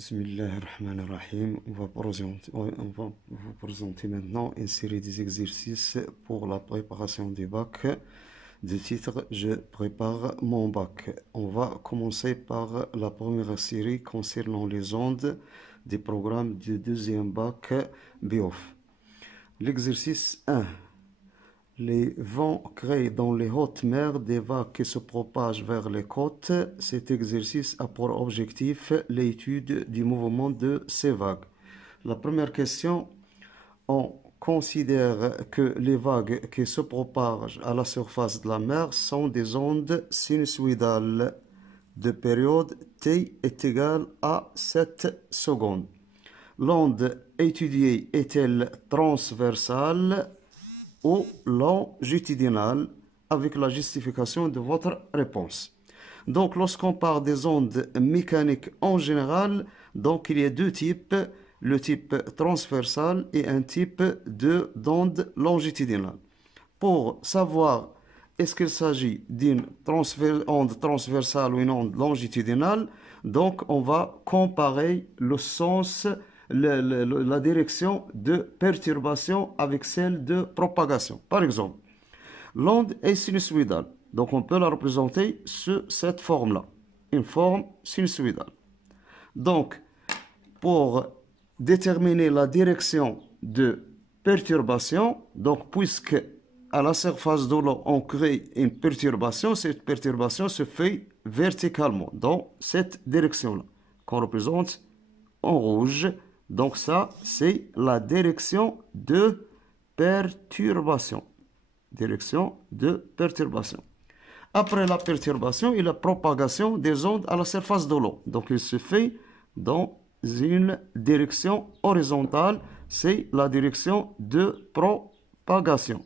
Bismillahirrahmanirrahim. On va vous présenter maintenant une série des exercices pour la préparation du bac de titre Je prépare mon bac. On va commencer par la première série concernant les ondes des programmes du deuxième bac BIOF. L'exercice 1. Les vents créent dans les hautes mers des vagues qui se propagent vers les côtes. Cet exercice a pour objectif l'étude du mouvement de ces vagues. La première question, on considère que les vagues qui se propagent à la surface de la mer sont des ondes sinusoïdales de période t est égale à 7 secondes. L'onde étudiée est-elle transversale ou longitudinale, avec la justification de votre réponse. Donc, lorsqu'on parle des ondes mécaniques en général, donc il y a deux types, le type transversal et un type d'onde longitudinale. Pour savoir est-ce qu'il s'agit d'une onde transversale ou une onde longitudinale, donc on va comparer le sens, la direction de perturbation avec celle de propagation. Par exemple, l'onde est sinusoïdale. Donc on peut la représenter sous cette forme-là, une forme sinusoïdale. Donc, pour déterminer la direction de perturbation, donc puisque à la surface de l'eau on crée une perturbation, cette perturbation se fait verticalement dans cette direction-là, qu'on représente en rouge. Donc ça, c'est la direction de perturbation. Direction de perturbation. Après la perturbation et la propagation des ondes à la surface de l'eau. Donc il se fait dans une direction horizontale. C'est la direction de propagation.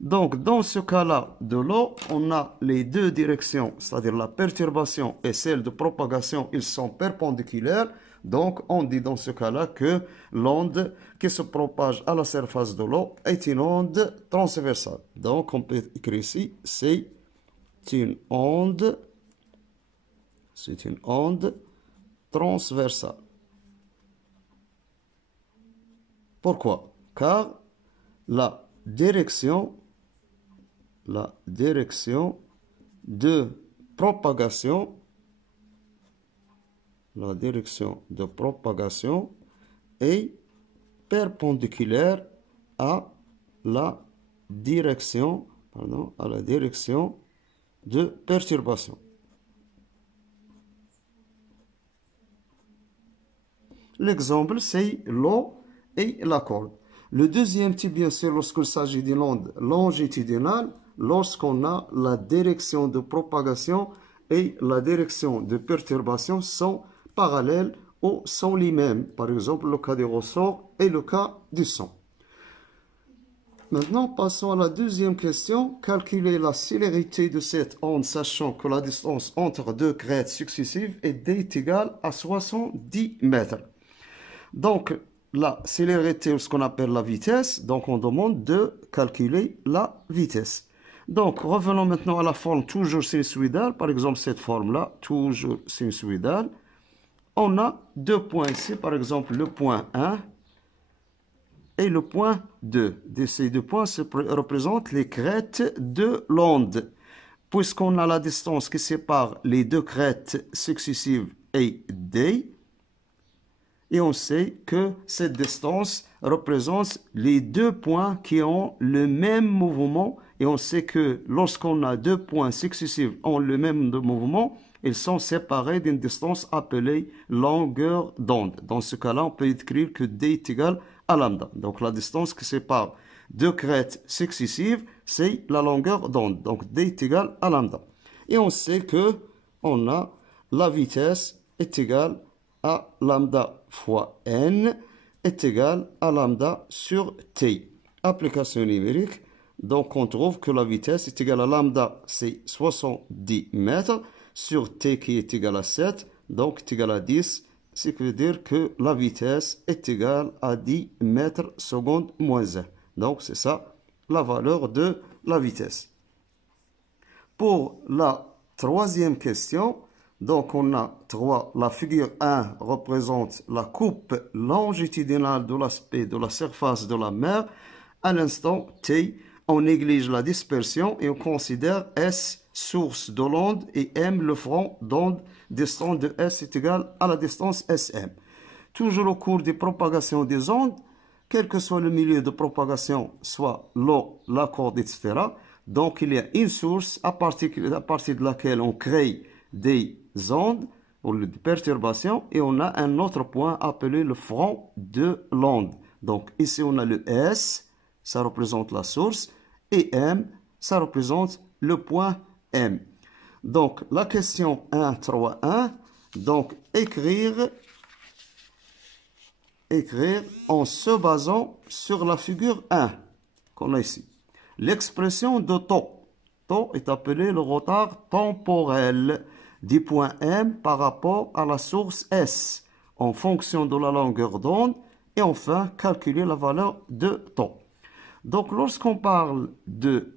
Donc dans ce cas-là de l'eau, on a les deux directions, c'est-à-dire la perturbation et celle de propagation, ils sont perpendiculaires. Donc, on dit dans ce cas-là que l'onde qui se propage à la surface de l'eau est une onde transversale. Donc, on peut écrire ici, c'est une onde transversale. Pourquoi? Car la direction de propagation est perpendiculaire à la direction de perturbation. L'exemple, c'est l'eau et la corde. Le deuxième type, bien sûr, lorsqu'il s'agit d'une onde longitudinale, lorsqu'on a la direction de propagation et la direction de perturbation sont parallèles ou sont les mêmes. Par exemple, le cas des ressorts et le cas du son. Maintenant, passons à la deuxième question. Calculer la célérité de cette onde, sachant que la distance entre deux crêtes successives est d égale à 70 mètres. Donc, la célérité, ce qu'on appelle la vitesse, donc on demande de calculer la vitesse. Donc, revenons maintenant à la forme toujours sinusoïdale. Par exemple, cette forme-là, toujours sinusoïdale. On a deux points ici, par exemple, le point 1 et le point 2. Ces deux points représentent les crêtes de l'onde. Puisqu'on a la distance qui sépare les deux crêtes successives et d, et on sait que cette distance représente les deux points qui ont le même mouvement. Et on sait que lorsqu'on a deux points successifs ont le même mouvement, ils sont séparés d'une distance appelée longueur d'onde. Dans ce cas-là, on peut écrire que d est égal à lambda. Donc la distance qui sépare deux crêtes successives, c'est la longueur d'onde. Donc d est égal à lambda. Et on sait que on a la vitesse est égale à lambda fois n est égal à lambda sur t. Application numérique. Donc, on trouve que la vitesse est égale à lambda, c'est 70 mètres, sur t qui est égal à 7, donc est égal à 10, ce qui veut dire que la vitesse est égale à 10 mètres secondes moins 1. Donc, c'est ça, la valeur de la vitesse. Pour la troisième question, Donc, on a 3. La figure 1 représente la coupe longitudinale de l'aspect de la surface de la mer. À l'instant T, on néglige la dispersion et on considère S source de l'onde et M le front d'onde. Distance de S est égale à la distance SM. Toujours au cours des propagations des ondes, quel que soit le milieu de propagation, soit l'eau, la corde, etc. Donc, il y a une source à partir de laquelle on crée des ondes ou des perturbations et on a un autre point appelé le front de l'onde. Donc, ici, on a le S, ça représente la source, et M, ça représente le point M. Donc, la question 1.3.1, donc écrire en se basant sur la figure 1 qu'on a ici. L'expression de taux. Taux est appelé le retard temporel du point M par rapport à la source S en fonction de la longueur d'onde et enfin calculer la valeur de taux. Donc lorsqu'on parle de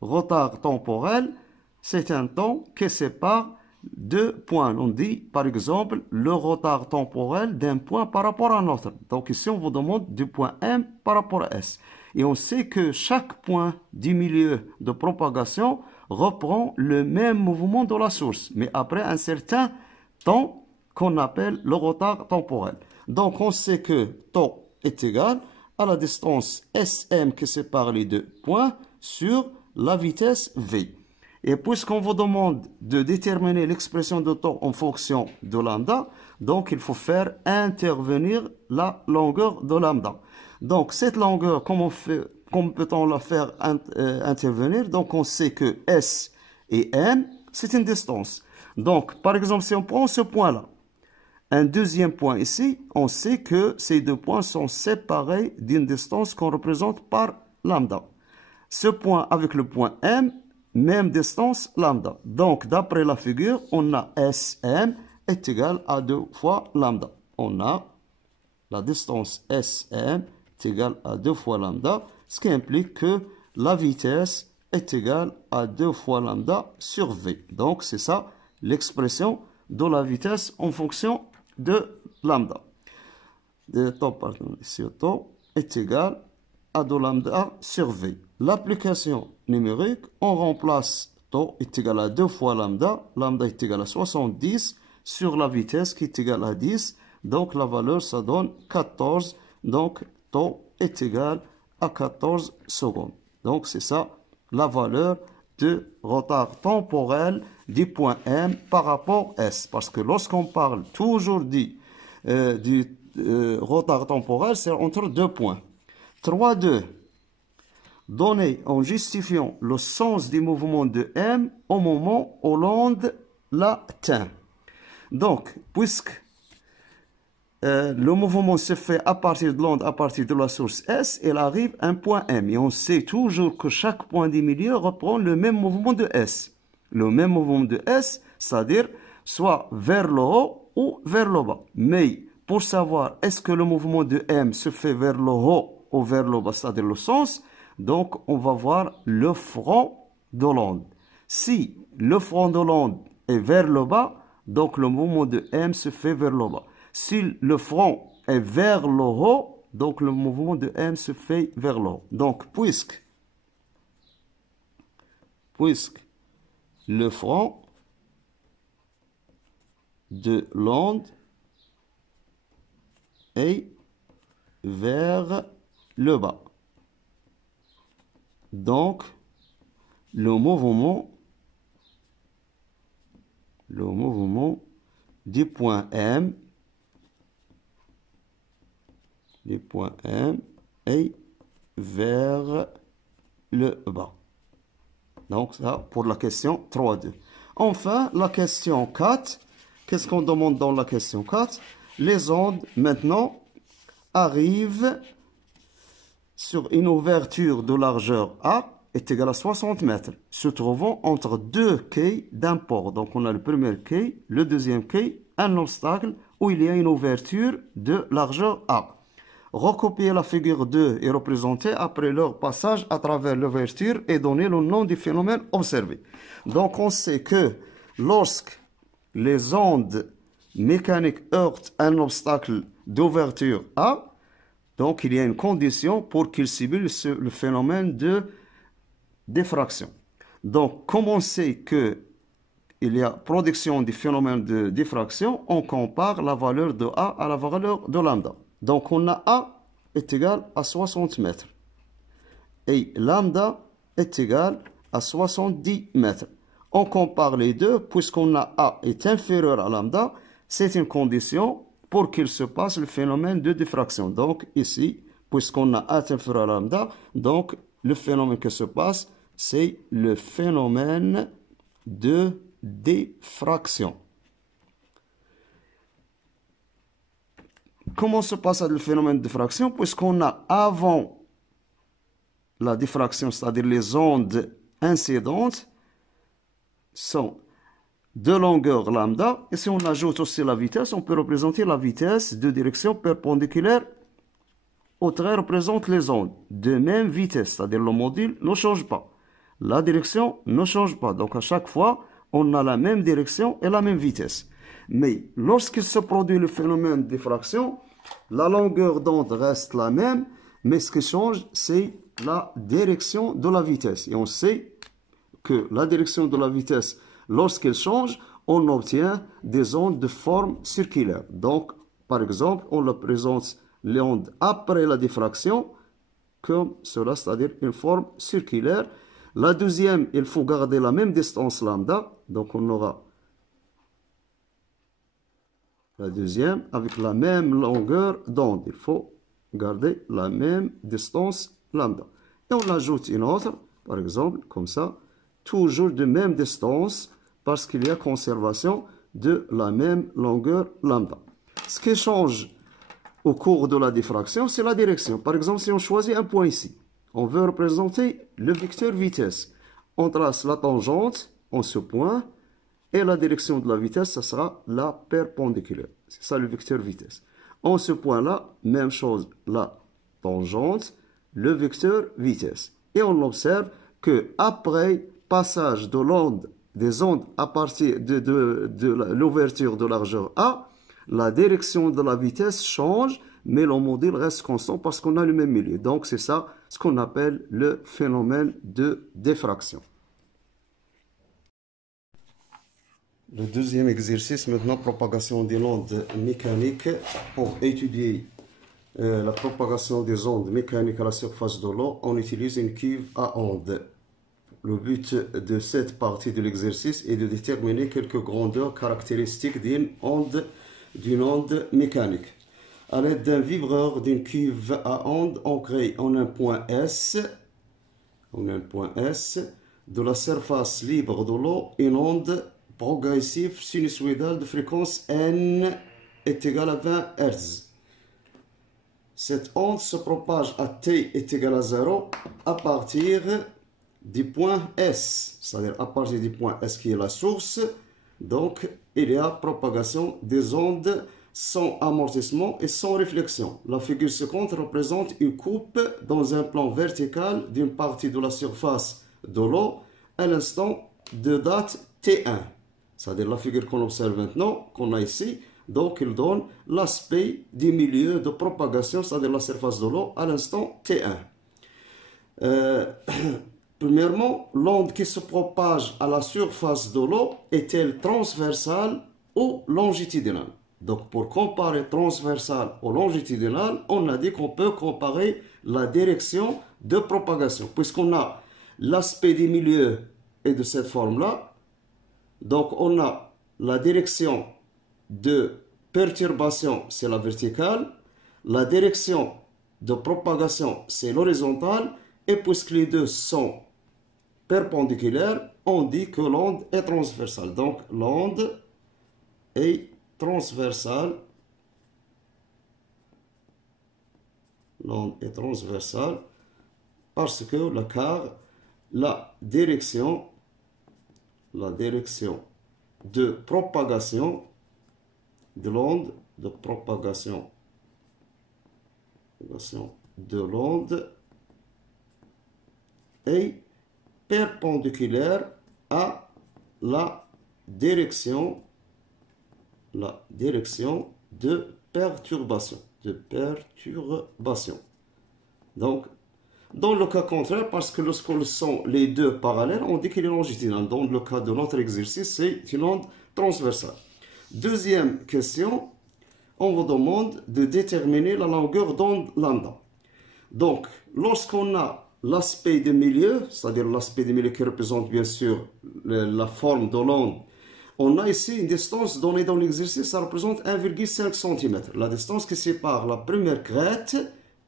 retard temporel, c'est un temps qui sépare deux points. On dit par exemple le retard temporel d'un point par rapport à un autre. Donc ici on vous demande du point M par rapport à S. Et on sait que chaque point du milieu de propagation reprend le même mouvement de la source, mais après un certain temps qu'on appelle le retard temporel. Donc on sait que taux est égal à la distance SM qui sépare les deux points sur la vitesse V. Et puisqu'on vous demande de déterminer l'expression de taux en fonction de lambda, donc il faut faire intervenir la longueur de lambda. Donc cette longueur, comment peut-on la faire intervenir? Donc on sait que S et M, c'est une distance. Donc par exemple, si on prend ce point-là, un deuxième point ici, on sait que ces deux points sont séparés d'une distance qu'on représente par lambda. Ce point avec le point M, même distance lambda. Donc, d'après la figure, on a SM est égal à 2 fois lambda. On a la distance SM est égale à 2 fois lambda, ce qui implique que la vitesse est égale à 2 fois lambda sur V. Donc, c'est ça l'expression de la vitesse en fonction de lambda. Le taux, pardon, ici, taux est égal à 2 lambda sur V. L'application numérique, on remplace taux est égal à 2 fois lambda. Lambda est égal à 70 sur la vitesse qui est égale à 10. Donc la valeur, ça donne 14. Donc taux est égal à 14 secondes. Donc c'est ça la valeur de retard temporel du point M par rapport à S. Parce que lorsqu'on parle toujours du retard temporel, c'est entre deux points. 3.2. Donner en justifiant le sens du mouvement de M au moment où l'onde l'atteint. Donc, puisque le mouvement se fait à partir de l'onde, à partir de la source S, elle arrive à un point M. Et on sait toujours que chaque point du milieu reprend le même mouvement de S. Le même mouvement de S, c'est-à-dire soit vers le haut ou vers le bas. Mais pour savoir est-ce que le mouvement de M se fait vers le haut ou vers le bas, c'est-à-dire le sens, donc on va voir le front de l'onde. Si le front de l'onde est vers le bas, donc le mouvement de M se fait vers le bas. Si le front est vers le haut, donc le mouvement de M se fait vers le haut. Donc puisque le front de l'onde est vers le bas. Donc, le mouvement du point M est vers le bas. Donc, ça pour la question 3.2. Enfin, la question 4. Qu'est-ce qu'on demande dans la question 4? Les ondes, maintenant, arrivent sur une ouverture de largeur A est égale à 60 mètres, se trouvant entre deux quais d'un port. Donc, on a le premier quai, le deuxième quai, un obstacle où il y a une ouverture de largeur A. Recopier la figure 2 et représenter après leur passage à travers l'ouverture et donner le nom du phénomène observé. Donc, on sait que lorsque les ondes mécaniques heurtent un obstacle d'ouverture A, donc il y a une condition pour qu'il simule le phénomène de diffraction. Donc, comme on sait qu'il y a production du phénomène de diffraction, on compare la valeur de A à la valeur de lambda. Donc, on a A est égal à 60 mètres et lambda est égal à 70 mètres. On compare les deux, puisqu'on a A est inférieur à lambda, c'est une condition pour qu'il se passe le phénomène de diffraction. Donc ici, puisqu'on a A est inférieur à lambda, donc le phénomène qui se passe, c'est le phénomène de diffraction. Comment se passe le phénomène de diffraction? Puisqu'on a avant la diffraction, c'est-à-dire les ondes incidentes, sont de longueur lambda, et si on ajoute aussi la vitesse, on peut représenter la vitesse de direction perpendiculaire au trait représente les ondes de même vitesse, c'est-à-dire le module ne change pas. La direction ne change pas, donc à chaque fois, on a la même direction et la même vitesse. Mais lorsqu'il se produit le phénomène de diffraction, la longueur d'onde reste la même, mais ce qui change, c'est la direction de la vitesse. Et on sait que la direction de la vitesse, lorsqu'elle change, on obtient des ondes de forme circulaire. Donc, par exemple, on représente les ondes après la diffraction comme cela, c'est-à-dire une forme circulaire. La deuxième, il faut garder la même distance lambda. Donc, on aura la deuxième avec la même longueur d'onde. Il faut garder la même distance lambda. Et on ajoute une autre, par exemple, comme ça, toujours de même distance parce qu'il y a conservation de la même longueur lambda. Ce qui change au cours de la diffraction, c'est la direction. Par exemple, si on choisit un point ici, on veut représenter le vecteur vitesse. On trace la tangente en ce point et la direction de la vitesse, ça sera la perpendiculaire. C'est ça le vecteur vitesse. En ce point-là, même chose, la tangente, le vecteur vitesse. Et on observe que après passage de l'onde, des ondes à partir de l'ouverture de largeur A, la direction de la vitesse change, mais le module reste constant parce qu'on a le même milieu. Donc c'est ça ce qu'on appelle le phénomène de diffraction. Le deuxième exercice, maintenant, propagation des ondes mécaniques. Pour étudier la propagation des ondes mécaniques à la surface de l'eau, on utilise une cuve à ondes. Le but de cette partie de l'exercice est de déterminer quelques grandeurs caractéristiques d'une onde mécanique. À l'aide d'un vibreur d'une cuve à ondes, on crée en un point S, de la surface libre de l'eau une onde progressive sinusoïdale de fréquence n est égale à 20 Hz. Cette onde se propage à t est égal à 0 à partir du point S, c'est-à-dire à partir du point S qui est la source. Donc, il y a propagation des ondes sans amortissement et sans réflexion. La figure seconde représente une coupe dans un plan vertical d'une partie de la surface de l'eau à l'instant de date T1. C'est-à-dire la figure qu'on observe maintenant, qu'on a ici, donc il donne l'aspect du milieu de propagation, c'est-à-dire la surface de l'eau à l'instant T1. Premièrement, l'onde qui se propage à la surface de l'eau est-elle transversale ou longitudinale? Donc, pour comparer transversale ou longitudinale, on a dit qu'on peut comparer la direction de propagation, puisqu'on a l'aspect du milieu est de cette forme-là. Donc, on a la direction de perturbation, c'est la verticale. La direction de propagation, c'est l'horizontale. Et puisque les deux sont perpendiculaires, on dit que l'onde est transversale. Donc, l'onde est transversale. L'onde est transversale parce que la direction de propagation de l'onde, est perpendiculaire à la direction la direction de perturbation. Donc, dans le cas contraire, parce que lorsqu'ils sont les deux parallèles, on dit qu'il est longitudinal. Dans le cas de notre exercice, c'est une onde transversale. Deuxième question, on vous demande de déterminer la longueur d'onde lambda. Donc, lorsqu'on a l'aspect de milieu, c'est-à-dire l'aspect de milieu qui représente bien sûr la forme de l'onde, on a ici une distance donnée dans l'exercice, ça représente 1,5 cm. La distance qui sépare la première crête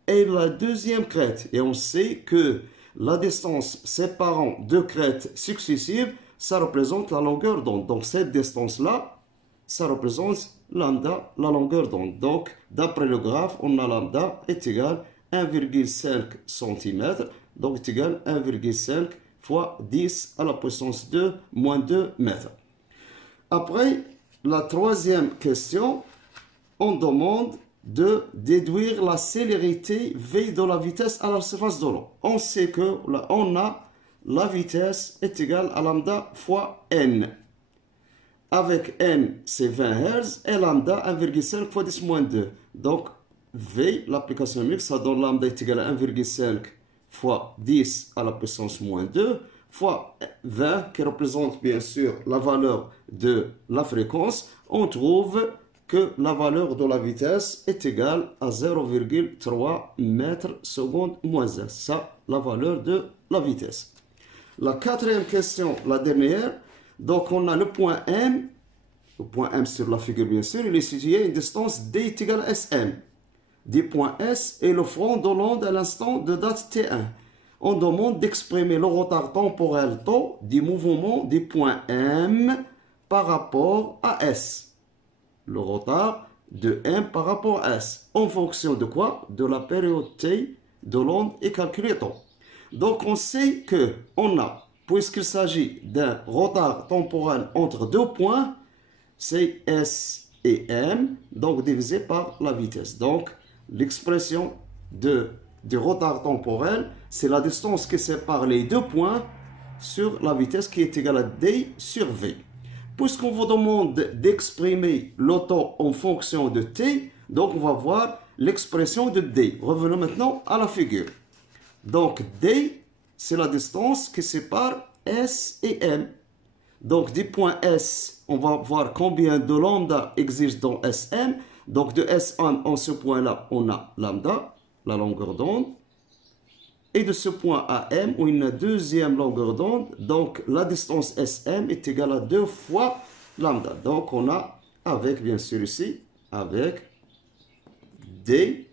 et la deuxième crête. Et on sait que la distance séparant deux crêtes successives, ça représente la longueur d'onde. Donc cette distance-là, ça représente lambda, la longueur d'onde. Donc d'après le graphe, on a lambda est égal à 1,5 cm. Donc est égal à 1,5 fois 10 à la puissance 2 moins 2 mètres. Après, la troisième question, on demande de déduire la célérité V de la vitesse à la surface de l'eau. On sait que on a la vitesse est égale à lambda fois n. Avec n, c'est 20 Hz et lambda 1,5 fois 10 moins 2. Donc, V, l'application numérique, ça donne lambda est égal à 1,5 fois 10 à la puissance moins 2 fois 20, qui représente bien sûr la valeur de la fréquence. On trouve que la valeur de la vitesse est égale à 0,3 mètres seconde moins 1. Ça, la valeur de la vitesse. La quatrième question, la dernière. Donc, on a le point M. Le point M sur la figure, bien sûr. Il est situé à une distance D est égale à Sm. Du point S est le front de l'onde à l'instant de date T1. On demande d'exprimer le retard temporel tau du mouvement du point M par rapport à S. Le retard de M par rapport à S. En fonction de quoi? De la période T de l'onde est calculée tau. Donc on sait que on a, puisqu'il s'agit d'un retard temporel entre deux points, c'est S et M, donc divisé par la vitesse. Donc l'expression du retard temporel, c'est la distance qui sépare les deux points sur la vitesse qui est égale à D sur V. Puisqu'on vous demande d'exprimer le temps en fonction de T, donc on va voir l'expression de D. Revenons maintenant à la figure. Donc D, c'est la distance qui sépare S et M. Donc du point S, on va voir combien de lambda existe dans Sm. Donc de Sm en ce point-là, on a lambda, la longueur d'onde. Et de ce point à M, où il y a une deuxième longueur d'onde, donc la distance Sm est égale à 2 fois lambda. Donc on a, avec bien sûr ici, avec D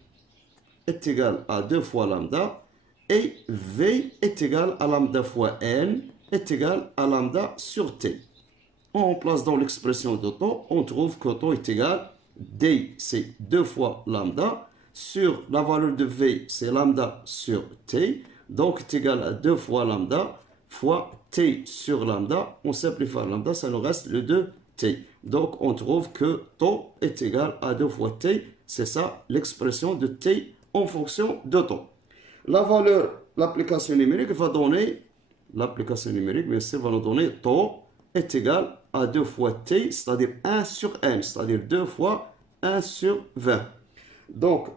est égal à 2 fois lambda, et V est égal à lambda fois N est égal à lambda sur T. On remplace dans l'expression de tau, on trouve que tau est égal, D c'est 2 fois lambda, sur la valeur de V c'est lambda sur T, donc est égal à 2 fois lambda fois T sur lambda, on simplifie lambda, ça nous reste le 2T. Donc on trouve que tau est égal à 2 fois T, c'est ça l'expression de T en fonction de tau. La valeur, l'application numérique va donner, l'application numérique bien sûr va nous donner tau est égal à 2 fois T, c'est-à-dire 1 sur N, c'est-à-dire 2 fois 1 sur 20. Donc,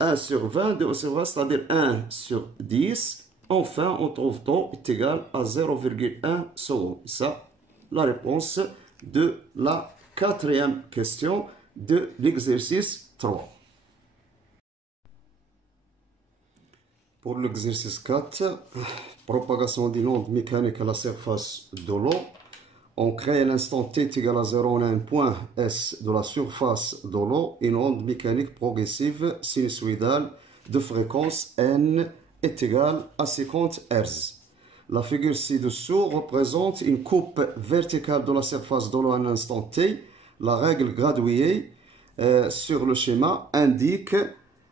1 sur 20, 2 sur 20, c'est-à-dire 1 sur 10. Enfin, on trouve tau est égal à 0,1 seconde. Ça, la réponse de la quatrième question de l'exercice 3. Pour l'exercice 4, propagation d'une onde mécanique à la surface de l'eau. On crée à l'instant t égale à 0, on a un point S de la surface de l'eau, une onde mécanique progressive sinusoïdale de fréquence n est égale à 50 Hz. La figure ci-dessous représente une coupe verticale de la surface de l'eau à un instant t. La règle graduée sur le schéma indique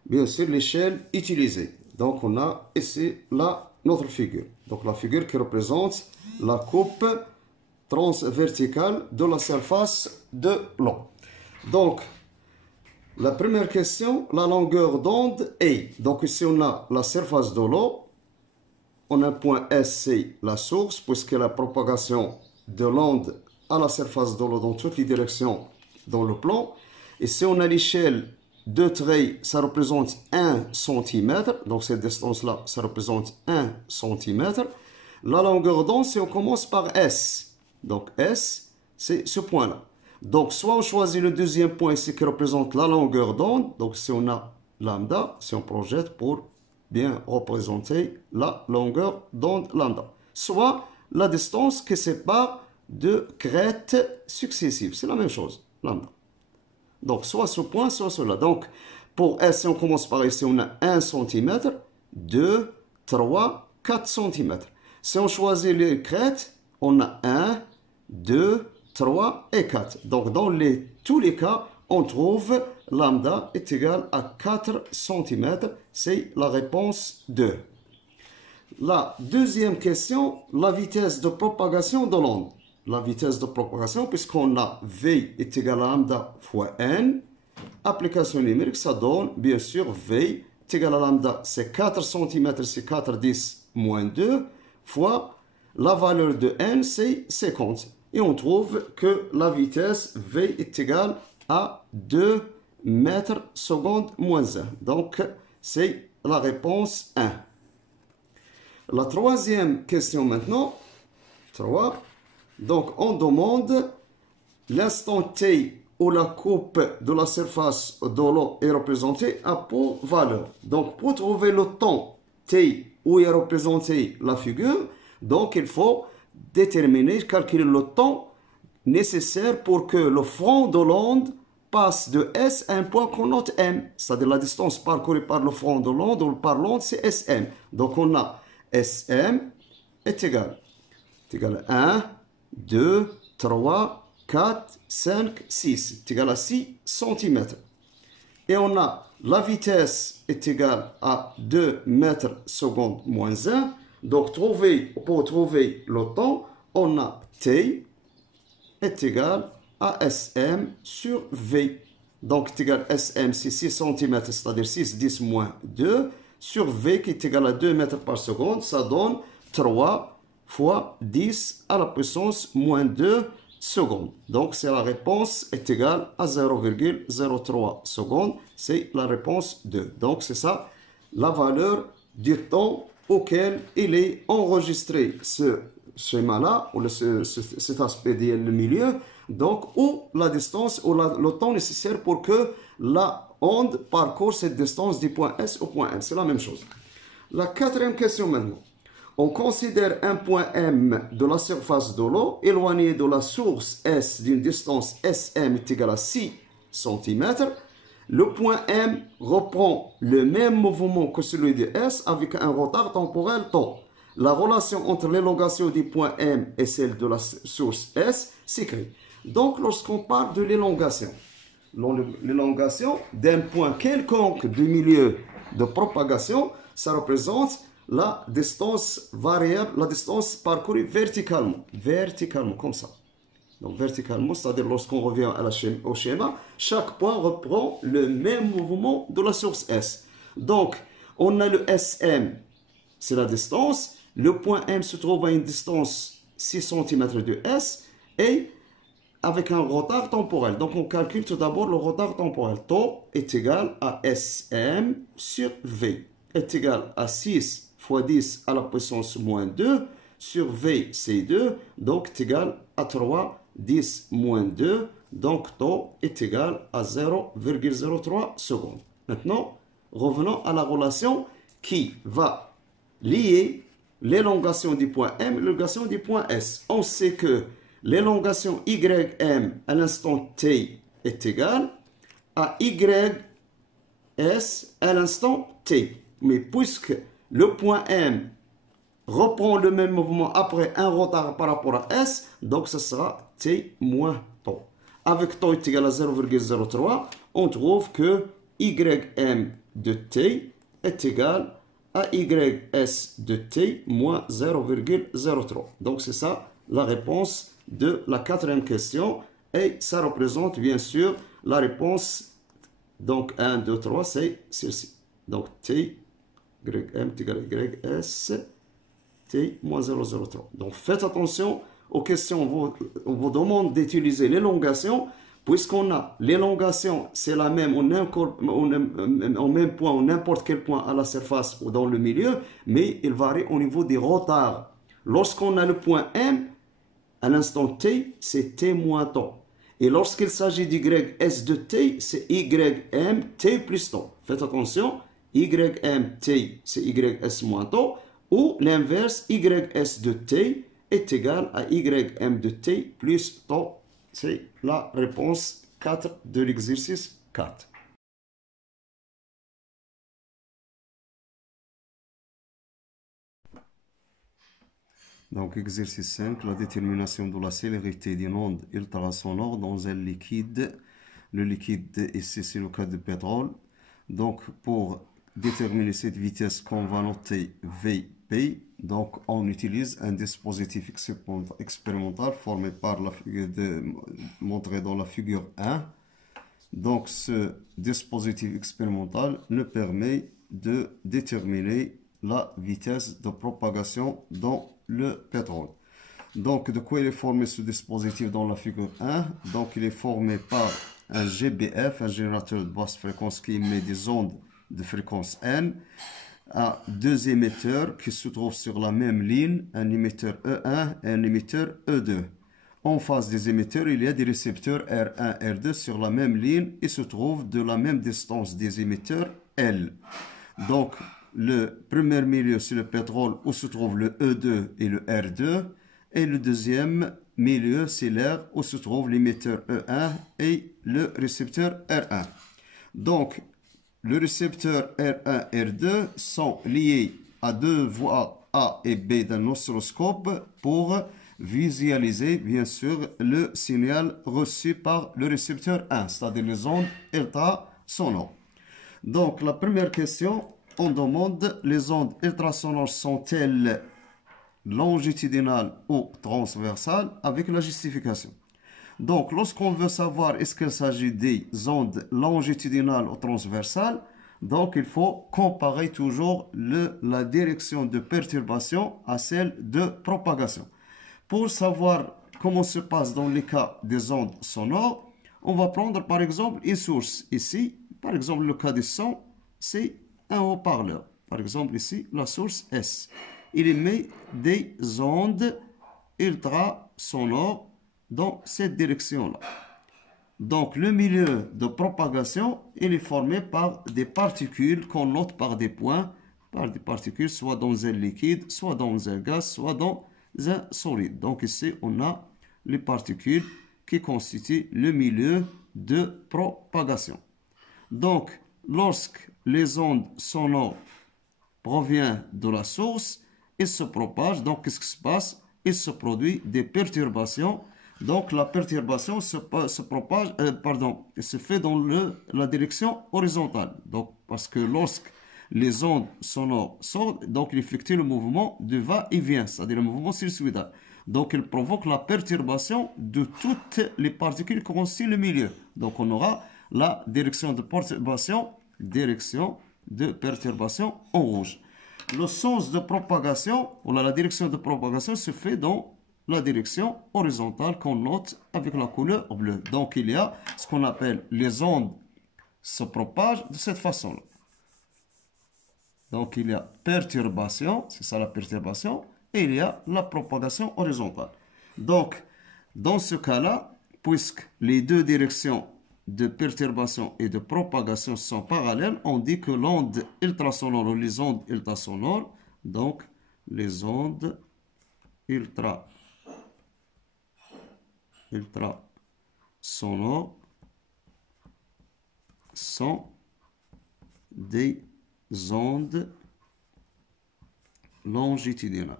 bien sûr l'échelle utilisée. Donc on a ici notre figure. Donc la figure qui représente la coupe transverticale de la surface de l'eau. Donc, la première question, la longueur d'onde est. Donc ici on a la surface de l'eau. On a un point S, c'est la source, puisque la propagation de l'onde à la surface de l'eau dans toutes les directions dans le plan. Et si on a l'échelle de traits, ça représente 1 cm. Donc cette distance-là, ça représente 1 cm. La longueur d'onde, si on commence par S. Donc S, c'est ce point-là. Donc soit on choisit le deuxième point ici qui représente la longueur d'onde. Donc si on a lambda, si on projette pour bien représenter la longueur d'onde lambda. Soit la distance qui sépare deux crêtes successives. C'est la même chose, lambda. Donc, soit ce point, soit cela. Donc, pour S, si on commence par ici, on a 1 cm, 2, 3, 4 cm. Si on choisit les crêtes, on a 1, 2, 3 et 4. Donc, dans tous les cas, on trouve lambda est égal à 4 cm. C'est la réponse 2. La deuxième question, la vitesse de propagation de l'onde. La vitesse de propagation, puisqu'on a V est égal à lambda fois N. Application numérique, ça donne, bien sûr, V est égal à lambda, c'est 4 cm, c'est 4 10 moins 2, fois la valeur de N, c'est 50. Et on trouve que la vitesse V est égale à 2 mètres secondes moins 1. Donc, c'est la réponse 1. La troisième question maintenant, 3. Donc, on demande l'instant T où la coupe de la surface de l'eau est représentée à pour valeur. Donc, pour trouver le temps T où est représentée la figure, donc il faut déterminer, calculer le temps nécessaire pour que le front de l'onde passe de S à un point qu'on note M. C'est-à-dire la distance parcourue par le front de l'onde ou par l'onde, c'est SM. Donc, on a SM est égal à 1, 2, 3, 4, 5, 6. C'est égal à 6 cm. Et on a la vitesse est égale à 2 mètres secondes moins 1. Donc, pour trouver le temps, on a T est égal à SM sur V. Donc, est égal à SM, c'est 6 cm, c'est-à-dire 6, 10 moins 2, sur V qui est égal à 2 mètres par seconde. Ça donne 3 fois 10 à la puissance moins 2 secondes. Donc, c'est la réponse est égale à 0,03 secondes. C'est la réponse 2. Donc, c'est ça la valeur du temps auquel il est enregistré ce schéma-là, ou cet aspect du milieu. Donc, ou la distance, ou le temps nécessaire pour que la onde parcourt cette distance du point S au point M. C'est la même chose. La quatrième question maintenant. On considère un point M de la surface de l'eau éloigné de la source S d'une distance SM est égale à 6 cm. Le point M reprend le même mouvement que celui de S avec un retard temporel τ. La relation entre l'élongation du point M et celle de la source S s'écrit. Donc, lorsqu'on parle de l'élongation d'un point quelconque du milieu de propagation, ça représente la distance variable, la distance parcourue verticalement, comme ça. Donc, verticalement, c'est-à-dire lorsqu'on revient au schéma, chaque point reprend le même mouvement de la source S. Donc, on a le SM, c'est la distance. Le point M se trouve à une distance 6 cm de S et avec un retard temporel. Donc, on calcule tout d'abord le retard temporel. Τ est égal à SM sur V est égal à 6 fois 10 à la puissance moins 2 sur V, c'est 2. Donc, est égal à 3, 10 moins 2. Donc, τ est égal à 0,03 secondes. Maintenant, revenons à la relation qui va lier l'élongation du point M et l'élongation du point S. On sait que l'élongation YM à l'instant T est égale à YS à l'instant T. Mais puisque le point M reprend le même mouvement après un retard par rapport à S, donc ce sera T moins τ. Avec τ est égal à 0,03, on trouve que YM de T est égal à YS de T moins 0,03. Donc c'est ça la réponse de la quatrième question. Et ça représente bien sûr la réponse. Donc 1, 2, 3, c'est celle-ci. Donc T, YM est égal à YS, T moins 0,03. Donc faites attention aux questions. On vous demande d'utiliser l'élongation puisqu'on a l'élongation, c'est la même au même point, ou n'importe quel point à la surface ou dans le milieu, mais il varie au niveau des retards. Lorsqu'on a le point M, à l'instant t, c'est t moins temps. Et lorsqu'il s'agit d'ys de t, c'est ym t plus temps. Faites attention, ym t, c'est ys moins temps, ou l'inverse, ys de t est égal à ym de t plus temps. C'est la réponse 4 de l'exercice 4. Donc, exercice 5, la détermination de la célérité d'une onde ultrasonore dans un liquide. Le liquide, ici, c'est le cas de pétrole. Donc, pour déterminer cette vitesse qu'on va noter Vp, donc on utilise un dispositif expérimental formé par la figure montré dans la figure 1. Donc, ce dispositif expérimental nous permet de déterminer la vitesse de propagation dans le pétrole. Donc, de quoi il est formé ce dispositif dans la figure 1? Donc, il est formé par un GBF, un générateur de basse fréquence qui émet des ondes de fréquence N, à deux émetteurs qui se trouvent sur la même ligne, un émetteur E1 et un émetteur E2. En face des émetteurs, il y a des récepteurs R1, R2 sur la même ligne et se trouvent de la même distance des émetteurs L. Donc, le premier milieu, c'est le pétrole où se trouve le E2 et le R2. Et le deuxième milieu, c'est l'air où se trouve l'émetteur E1 et le récepteur R1. Donc, le récepteur R1 et R2 sont liés à deux voies A et B d'un oscilloscope pour visualiser, bien sûr, le signal reçu par le récepteur 1, c'est-à-dire les ondes ultrasonores. Donc, la première question, on demande les ondes ultrasonores sont-elles longitudinales ou transversales avec la justification. Donc, lorsqu'on veut savoir est-ce qu'il s'agit des ondes longitudinales ou transversales, donc il faut comparer toujours la direction de perturbation à celle de propagation. Pour savoir comment se passe dans les cas des ondes sonores, on va prendre par exemple une source. Ici, par exemple, le cas du son, c'est un haut-parleur. Par exemple, ici, la source S. Il émet des ondes ultrasonores dans cette direction-là. Donc, le milieu de propagation, il est formé par des particules qu'on note par des points, par des particules soit dans un liquide, soit dans un gaz, soit dans un solide. Donc, ici, on a les particules qui constituent le milieu de propagation. Donc, lorsque les ondes sonores proviennent de la source, elles se propagent. Donc, qu'est-ce qui se passe? Il se produit des perturbations. Donc, la perturbation se fait dans la direction horizontale. Donc, parce que lorsque les ondes sonores sortent, donc, il effectue le mouvement de va-et-vient, c'est-à-dire le mouvement sinusoïdal. Donc, il provoque la perturbation de toutes les particules qui constituent le milieu. Donc, on aura la direction de perturbation en rouge. Le sens de propagation, ou la direction de propagation se fait dans la direction horizontale qu'on note avec la couleur bleue. Donc, il y a ce qu'on appelle les ondes se propagent de cette façon-là. Donc, il y a perturbation, c'est ça la perturbation, et il y a la propagation horizontale. Donc, dans ce cas-là, puisque les deux directions de perturbation et de propagation sont parallèles, on dit que l'onde ultrasonore ou les ondes ultrasonores, donc les ondes ultrasonores sont des ondes longitudinales.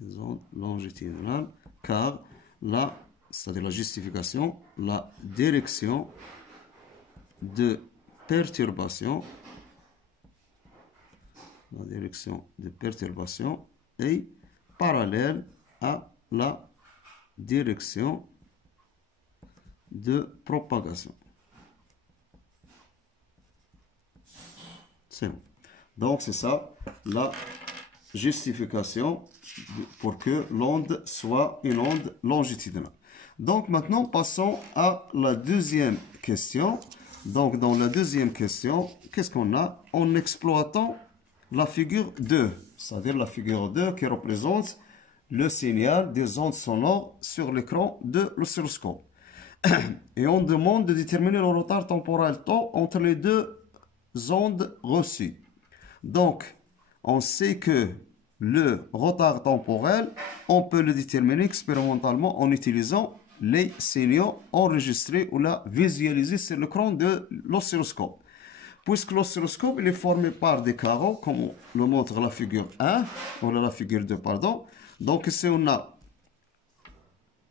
Les ondes longitudinales, car c'est-à-dire la justification, la direction de perturbation, est parallèle à la direction de propagation. C'est bon. Donc, c'est ça la justification pour que l'onde soit une onde longitudinale. Donc maintenant, passons à la deuxième question. Donc dans la deuxième question, qu'est-ce qu'on a? En exploitant la figure 2, c'est-à-dire la figure 2 qui représente le signal des ondes sonores sur l'écran de l'oscilloscope. Et on demande de déterminer le retard temporel tau entre les deux ondes reçues. Donc, on sait que le retard temporel, on peut le déterminer expérimentalement en utilisant les signaux enregistrés ou là visualisés sur l'écran de l'oscilloscope. Puisque l'oscilloscope est formé par des carreaux, comme le montre la figure 1, ou la figure 2, pardon. Donc ici on a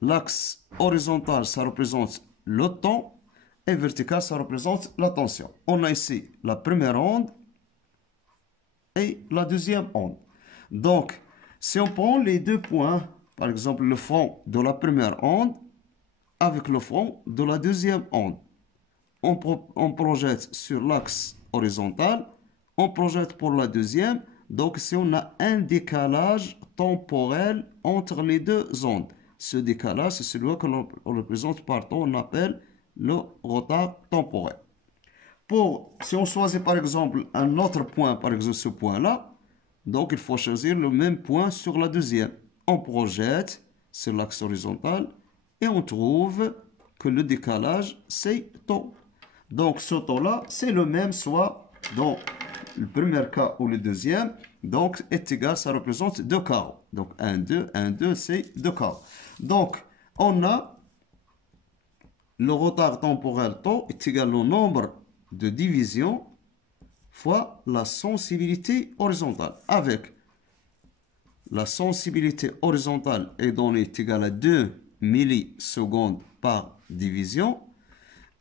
l'axe horizontal, ça représente le temps, et vertical, ça représente la tension. On a ici la première onde et la deuxième onde. Donc, si on prend les deux points, par exemple le front de la première onde avec le front de la deuxième onde, on projette sur l'axe horizontal, on projette pour la deuxième. Donc, si on a un décalage temporel entre les deux ondes, ce décalage, c'est celui que l'on représente par temps, on appelle le retard temporel. Si on choisit par exemple un autre point, par exemple ce point-là, donc il faut choisir le même point sur la deuxième. On projette sur l'axe horizontal et on trouve que le décalage, c'est tau. Donc ce taux-là, c'est le même soit dans le premier cas ou le deuxième. Donc est égal, ça représente 2 carreaux. Donc 1, 2, c'est 2 carreaux. Donc on a le retard temporel tau est égal au nombre de divisions fois la sensibilité horizontale. Avec la sensibilité horizontale est donnée est égale à 2 millisecondes par division.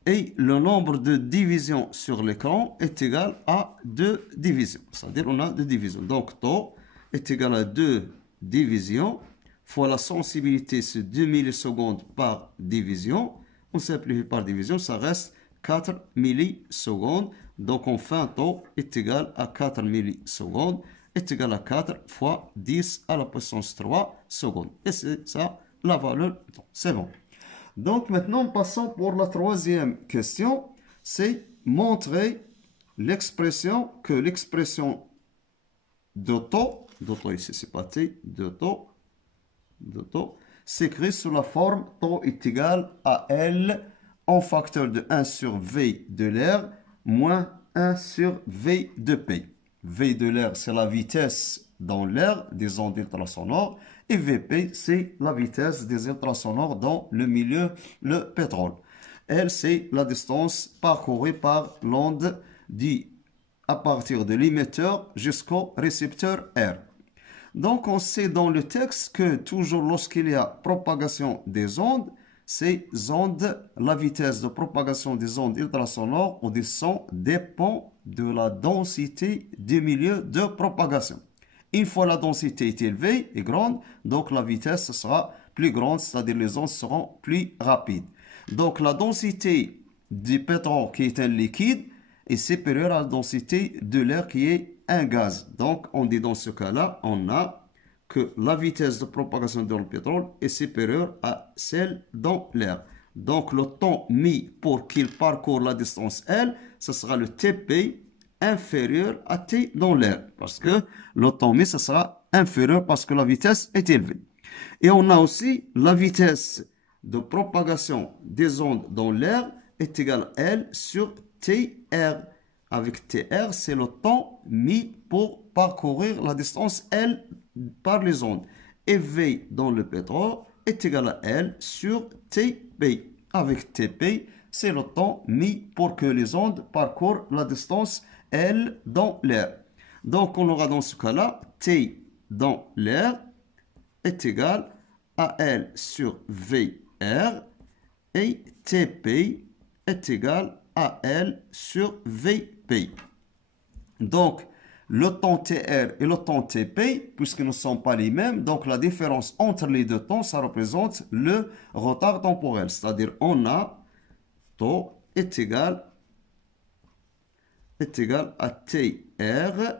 Et le nombre de divisions sur l'écran est égal à 2 divisions. C'est-à-dire on a 2 divisions. Donc tau est égal à 2 divisions fois la sensibilité, c'est 2 millisecondes par division. On simplifie par division, ça reste 4 millisecondes. Donc enfin tau est égal à 4 millisecondes est égal à 4 fois 10 à la puissance 3 secondes. Et c'est ça la valeur du temps. C'est bon. Donc maintenant, passons pour la troisième question. C'est montrer l'expression de tau ici c'est pas t, de tau, s'écrit sous la forme tau est égal à L en facteur de 1 sur V de l'air moins 1 sur V de P. V de l'air, c'est la vitesse dans l'air des ondes ultrasonores. Et Vp, c'est la vitesse des ultrasonores dans le milieu, le pétrole. L, c'est la distance parcourue par l'onde à partir de l'émetteur jusqu'au récepteur R. Donc, on sait dans le texte que toujours lorsqu'il y a propagation des ondes, ces ondes, la vitesse de propagation des ondes ultrasonores ou des sons dépend de la densité du milieu de propagation. Une fois la densité est élevée et grande, donc la vitesse sera plus grande, c'est-à-dire les ondes seront plus rapides. Donc la densité du pétrole qui est un liquide est supérieure à la densité de l'air qui est un gaz. Donc on dit dans ce cas-là, on a que la vitesse de propagation dans le pétrole est supérieure à celle dans l'air. Donc le temps mis pour qu'il parcourt la distance L, ce sera le Tp inférieur à T dans l'air. Parce que le temps mis, ce sera inférieur parce que la vitesse est élevée. Et on a aussi la vitesse de propagation des ondes dans l'air est égale à L sur TR. Avec TR, c'est le temps mis pour parcourir la distance L par les ondes. Et V dans le pétrole est égal à L sur TP. Avec TP, c'est le temps mis pour que les ondes parcourent la distance L dans l'air. Donc, on aura dans ce cas-là, T dans l'air est égal à L sur VR et TP est égal à L sur VP. Donc, le temps TR et le temps TP, puisqu'ils ne sont pas les mêmes, donc la différence entre les deux temps, ça représente le retard temporel. C'est-à-dire, on a tau est égal à TR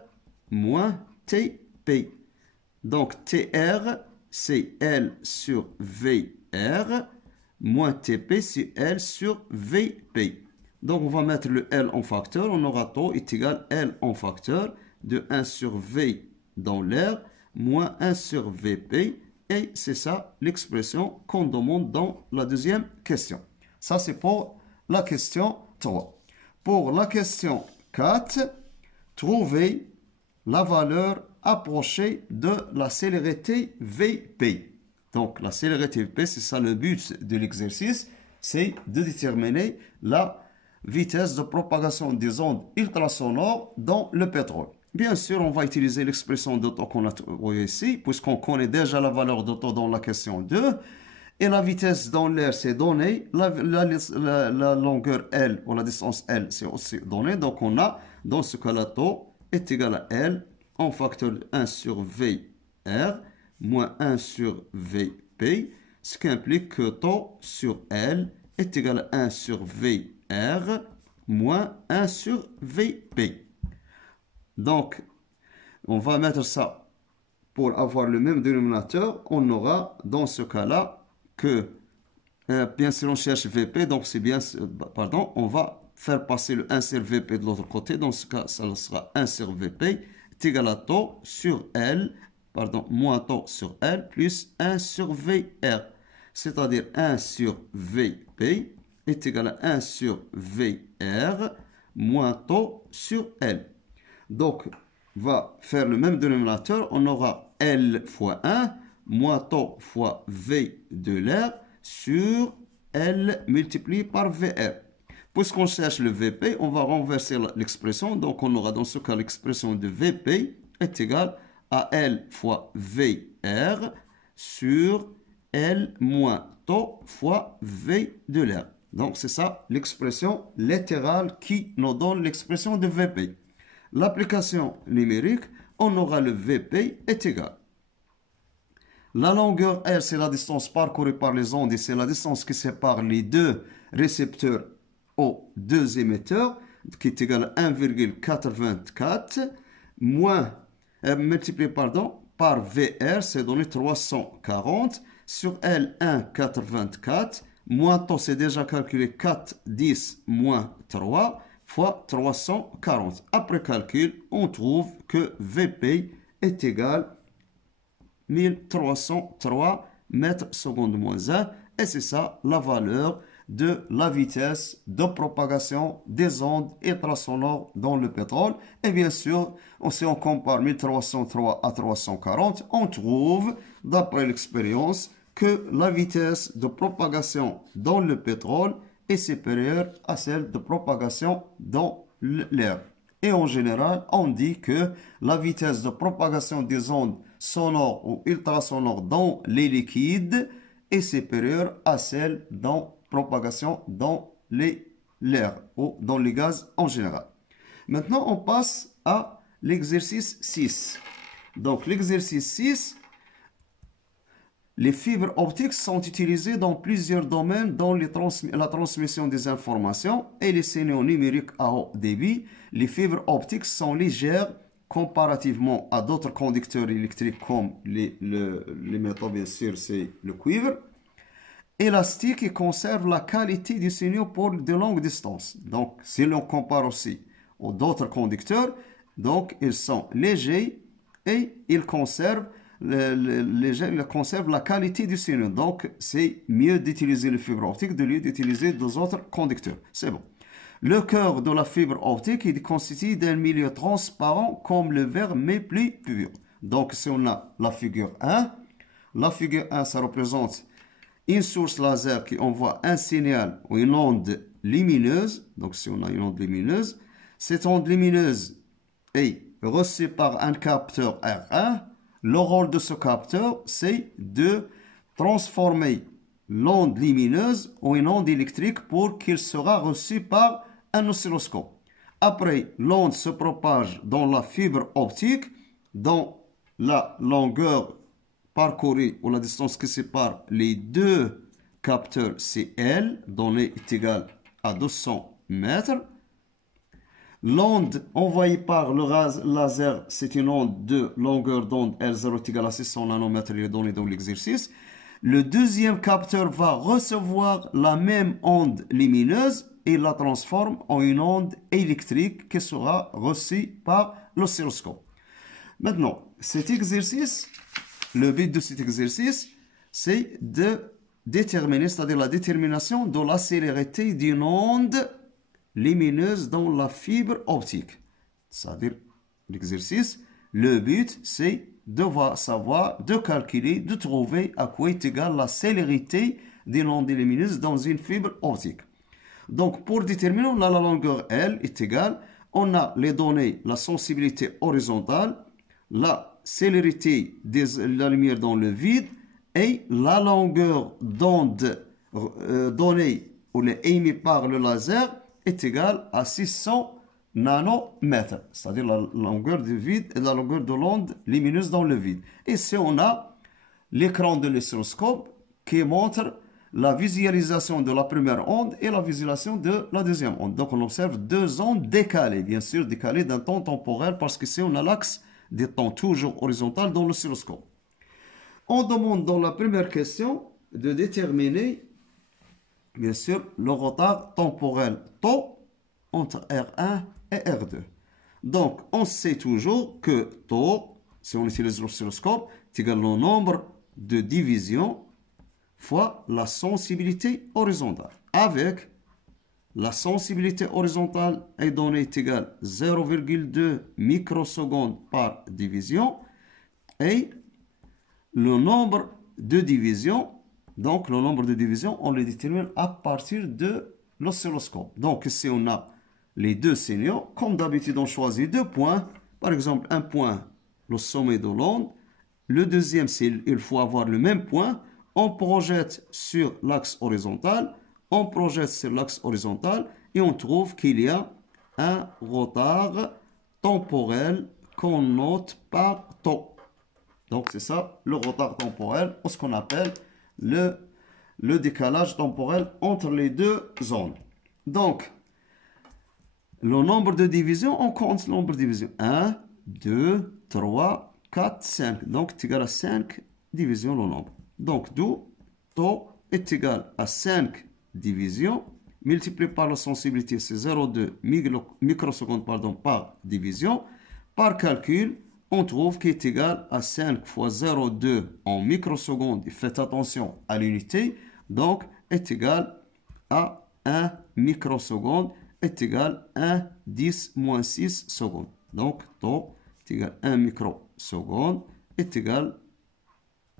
moins TP. Donc, TR, c'est L sur VR, moins TP, c'est L sur VP. Donc, on va mettre le L en facteur. On aura taux est égal à L en facteur de 1 sur V dans l'air, moins 1 sur VP. Et c'est ça l'expression qu'on demande dans la deuxième question. Ça, c'est pour la question 3. Pour la question 4, trouvez la valeur approchée de la célérité VP. Donc, la célérité VP, c'est ça le but de l'exercice, c'est de déterminer la vitesse de propagation des ondes ultrasonores dans le pétrole. Bien sûr, on va utiliser l'expression de taux qu'on a trouvée ici, puisqu'on connaît déjà la valeur de taux dans la question 2. Et la vitesse dans l'air, c'est donné. La longueur L, ou la distance L, c'est aussi donné. Donc, on a, dans ce cas-là, taux est égal à L en facteur de 1 sur VR moins 1 sur VP, ce qui implique que taux sur L est égal à 1 sur VR moins 1 sur VP. Donc, on va mettre ça pour avoir le même dénominateur. On aura dans ce cas-là que, bien sûr, on cherche VP, donc c'est bien, pardon, on va faire passer le 1 sur VP de l'autre côté. Dans ce cas, ça sera 1 sur VP est égal à taux sur L, pardon, moins taux sur L plus 1 sur VR. C'est-à-dire 1 sur VP est égal à 1 sur VR moins taux sur L. Donc, on va faire le même dénominateur. On aura L fois 1 moins taux fois V de l'air sur L multiplié par VR. Puisqu'on cherche le VP, on va renverser l'expression. Donc, on aura dans ce cas l'expression de VP est égale à L fois VR sur L moins taux fois V de l'air. Donc, c'est ça l'expression littérale qui nous donne l'expression de VP. L'application numérique, on aura le VP est égal. La longueur R, c'est la distance parcourue par les ondes et c'est la distance qui sépare les deux récepteurs aux deux émetteurs, qui est égal à 1,84 multiplié par VR, c'est donné 340 sur L 1,84 moins taux, c'est déjà calculé 4, 10 moins 3 fois 340. Après calcul, on trouve que VP est égal à 1303 mètres secondes moins 1. Et c'est ça la valeur de la vitesse de propagation des ondes ultrasonores dans le pétrole. Et bien sûr, si on compare 1303 à 340, on trouve, d'après l'expérience, que la vitesse de propagation dans le pétrole est supérieure à celle de propagation dans l'air. Et en général, on dit que la vitesse de propagation des ondes sonores ou ultrasonores dans les liquides est supérieure à celle de propagation dans l'air ou dans les gaz en général. Maintenant, on passe à l'exercice 6. Donc, l'exercice 6, les fibres optiques sont utilisées dans plusieurs domaines dans la transmission des informations et les signaux numériques à haut débit. Les fibres optiques sont légères comparativement à d'autres conducteurs électriques comme les métaux, bien sûr, c'est le cuivre. Élastiques et conservent la qualité du signal pour de longues distances. Donc, si l'on compare aussi aux d'autres conducteurs, donc ils sont légers et ils conservent la qualité du signal. Donc, c'est mieux d'utiliser le fibre optique de lieu d'utiliser deux autres conducteurs. C'est bon. Le cœur de la fibre optique est constitué d'un milieu transparent comme le verre, mais plus pur. Donc, si on a la figure 1, ça représente une source laser qui envoie un signal ou une onde lumineuse. Donc, si on a une onde lumineuse, cette onde lumineuse est reçue par un capteur R1. Le rôle de ce capteur, c'est de transformer l'onde lumineuse en une onde électrique pour qu'il sera reçu par un oscilloscope. Après, l'onde se propage dans la fibre optique, dans la longueur parcourue ou la distance qui sépare les deux capteurs, c'est L, donnée est égale à 200 mètres. L'onde envoyée par le laser, c'est une onde de longueur d'onde L0 est égale à 600 nanomètres, il est donné dans l'exercice. Le deuxième capteur va recevoir la même onde lumineuse et la transforme en une onde électrique qui sera reçue par l'oscilloscope. Maintenant, cet exercice, le but de cet exercice, c'est de déterminer, c'est-à-dire la détermination de la célérité d'une onde lumineuse dans la fibre optique. C'est-à-dire l'exercice, le but, c'est de savoir, de calculer, de trouver à quoi est égale la célérité d'une onde lumineuse dans une fibre optique. Donc, pour déterminer, on a la longueur L est égale, on a les données, la sensibilité horizontale, la célérité de la lumière dans le vide et la longueur d'onde donnée ou émise par le laser est égale à 600 nanomètres, c'est-à-dire la longueur du vide et la longueur de l'onde lumineuse dans le vide. Ici, on a l'écran de l'oscilloscope qui montre la visualisation de la première onde et la visualisation de la deuxième onde. Donc, on observe deux ondes décalées, bien sûr décalées d'un temps temporel parce qu'ici, on a l'axe des temps toujours horizontal dans l'oscilloscope. On demande dans la première question de déterminer, bien sûr, le retard temporel τ entre R1 et R2. Donc, on sait toujours que τ, si on utilise l'oscilloscope, est égal au nombre de divisions fois la sensibilité horizontale. Avec la sensibilité horizontale est donnée est égale 0,2 microsecondes par division et le nombre de divisions, donc le nombre de divisions, on le détermine à partir de l'oscilloscope. Donc ici on a les deux signaux. Comme d'habitude, on choisit deux points. Par exemple, un point, le sommet de l'onde. Le deuxième, il faut avoir le même point. On projette sur l'axe horizontal. On projette sur l'axe horizontal et on trouve qu'il y a un retard temporel qu'on note par τ. Donc, c'est ça, le retard temporel, ou ce qu'on appelle le décalage temporel entre les deux ondes. Donc, le nombre de divisions, on compte le nombre de divisions. 1, 2, 3, 4, 5. Donc, c'est égal à 5 divisions le nombre. Donc, d'où τ est égal à 5 divisions multiplié par la sensibilité, c'est 0,2 microsecondes par division. Par calcul, on trouve qu'il est égal à 5 fois 0,2 en microsecondes. Faites attention à l'unité. Donc, est égal à 1 microseconde est égal à 10 moins 6 secondes. Donc, τ est égal à 1 microseconde est égal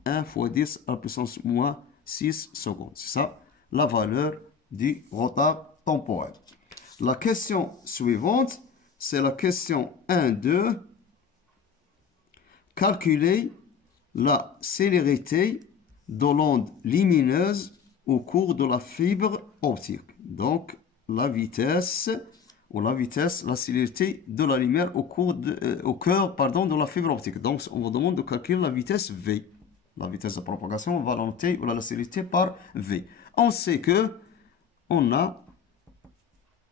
à 1 fois 10 à la puissance moins 6 secondes. C'est ça, la valeur du retard temporel. La question suivante, c'est la question 1,2. Calculer la célérité de l'onde lumineuse au cours de la fibre optique. Donc, la vitesse, la célérité de la lumière au cœur de la fibre optique. Donc, on vous demande de calculer la vitesse V. La vitesse de propagation, on va la noter, la célérité par V. On sait que on a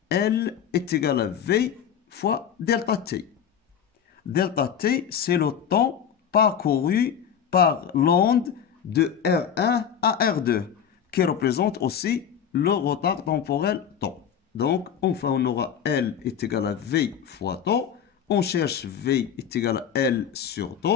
L est égal à V fois delta T. Delta T, c'est le temps parcouru par l'onde de R1 à R2, qui représente aussi le retard temporel τ. Donc, enfin, on aura L est égal à V fois τ. On cherche V est égal à L sur τ.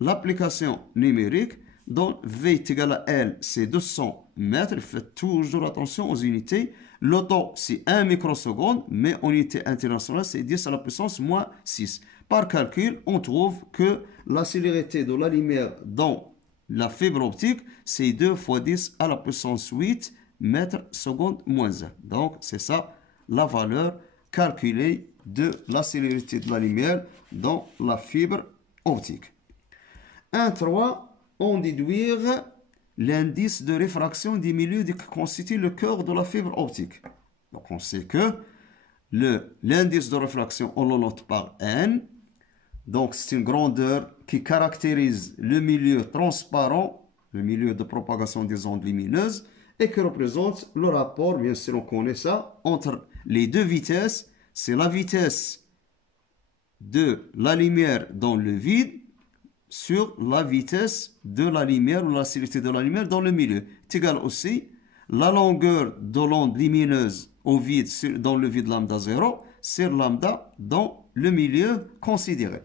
L'application numérique, donc V est égal à L, c'est 200 mètres. Faites toujours attention aux unités. Le temps, c'est 1 microseconde, mais en unité internationale, c'est 10 à la puissance moins 6. Par calcul, on trouve que la célérité de la lumière dans la fibre optique, c'est 2 fois 10 à la puissance 8 mètres seconde moins 1. Donc, c'est ça la valeur calculée de la célérité de la lumière dans la fibre optique. 1,3, on déduire l'indice de réfraction du milieu qui constitue le cœur de la fibre optique. Donc, on sait que l'indice de réfraction, on le note par N. Donc, c'est une grandeur qui caractérise le milieu transparent, le milieu de propagation des ondes lumineuses, et qui représente le rapport, bien sûr on connaît ça, entre les deux vitesses, c'est la vitesse de la lumière dans le vide sur la vitesse de la lumière ou la célérité de la lumière dans le milieu. C'est égal aussi la longueur de l'onde lumineuse au vide dans le vide lambda 0 sur lambda dans le milieu considéré.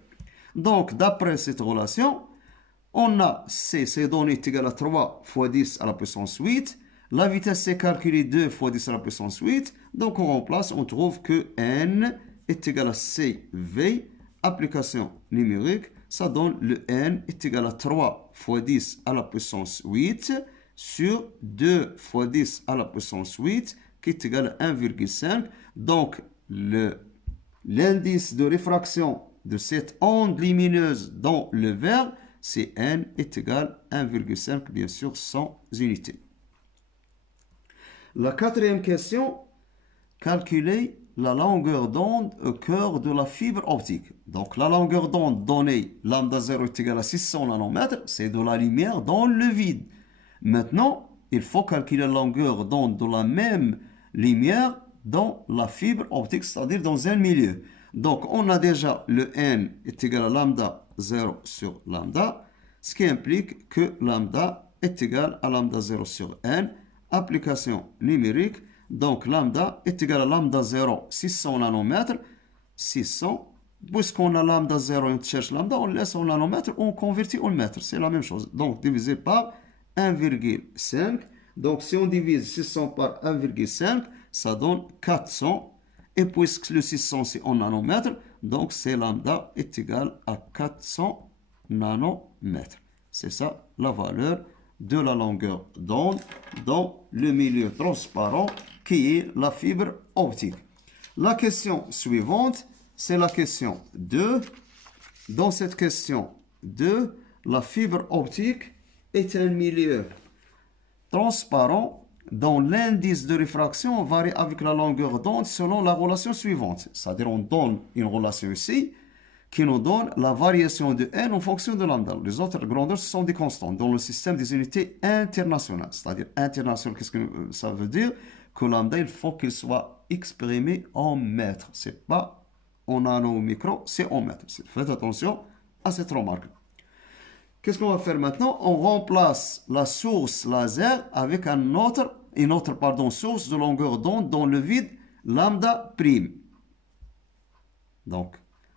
Donc, d'après cette relation, on a C donné est égal à 3 fois 10 à la puissance 8. La vitesse est calculée 2 fois 10 à la puissance 8. Donc, on remplace, on trouve que N est égal à CV. Application numérique, ça donne le N est égal à 3 fois 10 à la puissance 8 sur 2 fois 10 à la puissance 8 qui est égal à 1,5. Donc, l'indice de réfraction de cette onde lumineuse dans le verre, c'est N est égal à 1,5, bien sûr, sans unité. La quatrième question, calculer la longueur d'onde au cœur de la fibre optique. Donc, la longueur d'onde donnée, lambda 0 est égal à 600 nanomètres, c'est de la lumière dans le vide. Maintenant, il faut calculer la longueur d'onde de la même lumière dans la fibre optique, c'est-à-dire dans un milieu. Donc, on a déjà le N est égal à lambda 0 sur lambda, ce qui implique que lambda est égal à lambda 0 sur N. Application numérique, donc lambda est égal à lambda 0, 600 nanomètres, 600. Puisqu'on a lambda 0 et on cherche lambda, on laisse en nanomètres, on convertit en mètres. C'est la même chose. Donc, divisé par 1,5. Donc, si on divise 600 par 1,5, ça donne 400. Et puisque le 600, c'est en nanomètres, donc c'est lambda est égal à 400 nanomètres. C'est ça la valeur de la longueur d'onde dans le milieu transparent qui est la fibre optique. La question suivante, c'est la question 2. Dans cette question 2, la fibre optique est un milieu transparent dont l'indice de réfraction varie avec la longueur d'onde selon la relation suivante. C'est-à-dire on donne une relation ici qui nous donne la variation de n en fonction de lambda. Les autres grandeurs, ce sont des constantes dans le système des unités internationales. C'est-à-dire international, qu'est-ce que ça veut dire? Que lambda, il faut qu'il soit exprimé en mètres. Ce n'est pas en nano ou micro, c'est en mètres. Faites attention à cette remarque. Qu'est-ce qu'on va faire maintenant? On remplace la source laser avec une autre source de longueur d'onde dans le vide lambda prime. Donc,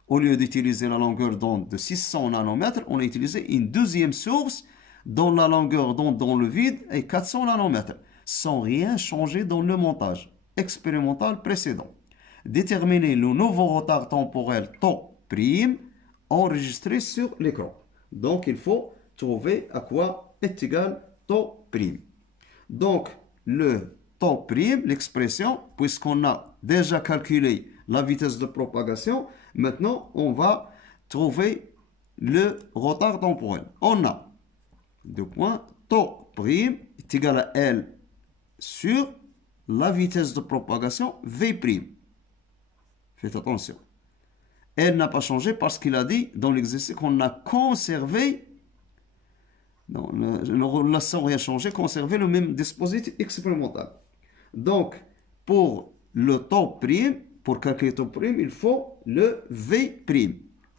au lieu d'utiliser la longueur d'onde de 600 nanomètres, on a utilisé une deuxième source dont la longueur d'onde dans le vide est 400 nanomètres, sans rien changer dans le montage expérimental précédent. Déterminer le nouveau retard temporel τ' enregistré sur l'écran. Donc, il faut trouver à quoi est égal τ'. Donc, le τ', l'expression, puisqu'on a déjà calculé la vitesse de propagation, maintenant, on va trouver le retard temporel. On a deux points, τ' est égal à L sur la vitesse de propagation V'. Faites attention. Elle n'a pas changé parce qu'il a dit dans l'exercice qu'on a conservé, non, la sans rien changer, conservé le même dispositif expérimental. Donc, pour le τ', pour calculer τ', il faut le V'.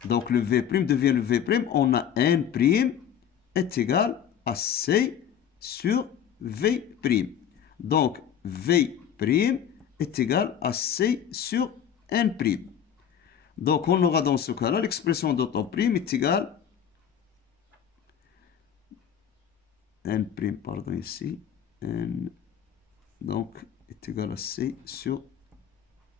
Donc, le V' devient le V'. On a N' est égal à C sur V'. Donc, V' est égal à C sur N'. Donc, on aura dans ce cas-là l'expression de τ' est égale N', pardon, ici, N, donc, est égal à C sur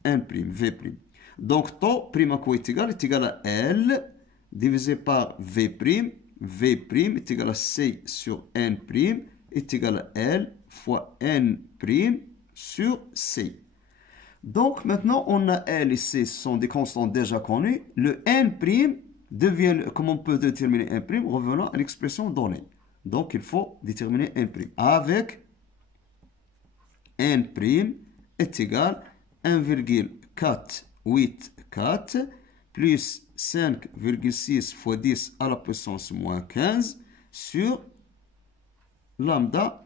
N', V'. Donc, τ' à quoi est égal à L divisé par V'. V' est égal à C sur N' est égal à L fois N' sur C. Donc, maintenant, on a L et C, ce sont des constantes déjà connues. Le N' devient, comment on peut déterminer N'? Revenons à l'expression donnée. Donc, il faut déterminer N' avec N' est égal à 1,484 plus 5,6 fois 10 à la puissance moins 15 sur lambda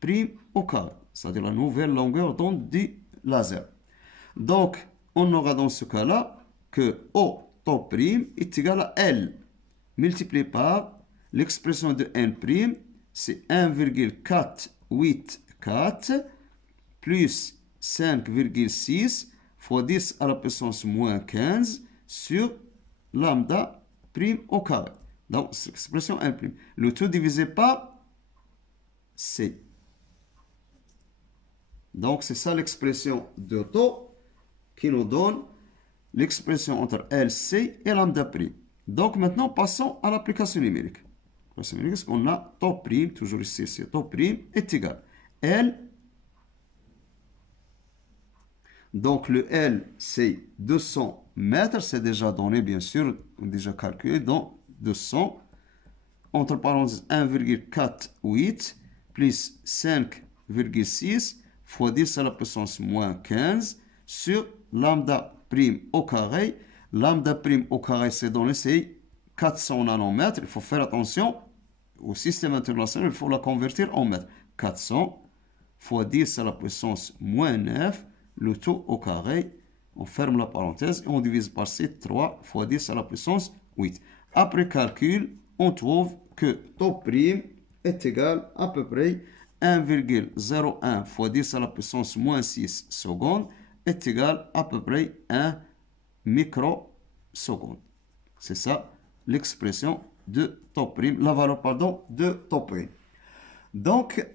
prime au carré, c'est-à-dire la nouvelle longueur d'onde du laser. Donc, on aura dans ce cas-là que O top prime est égal à L multiplié par l'expression de N prime, c'est 1,484 plus 5,6 fois 10 à la puissance moins 15 sur lambda prime au carré. Donc, c'est l'expression N prime. Le tout divisé par C. Donc, c'est ça l'expression de taux qui nous donne l'expression entre LC et lambda prime. Donc, maintenant, passons à l'application numérique. L'application numérique, c'est qu'on a taux prime, toujours ici, c'est taux prime, est égal à L. Donc, le L, c'est 200 mètres. C'est déjà donné, bien sûr, déjà calculé. Donc, 200, entre parenthèses, 1,48 plus 5,6 fois 10 à la puissance moins 15 sur lambda prime au carré. Lambda prime au carré, c'est donné, c'est 400 nanomètres. Il faut faire attention au système international, il faut la convertir en mètres. 400 fois 10 à la puissance moins 9, le tout au carré. On ferme la parenthèse et on divise par 7, 3 fois 10 à la puissance 8. Après calcul, on trouve que taux prime est égal à peu près 1,01 fois 10 à la puissance moins 6 secondes est égal à peu près 1 microseconde. C'est ça l'expression de taux prime, la valeur, pardon, de taux prime. Donc,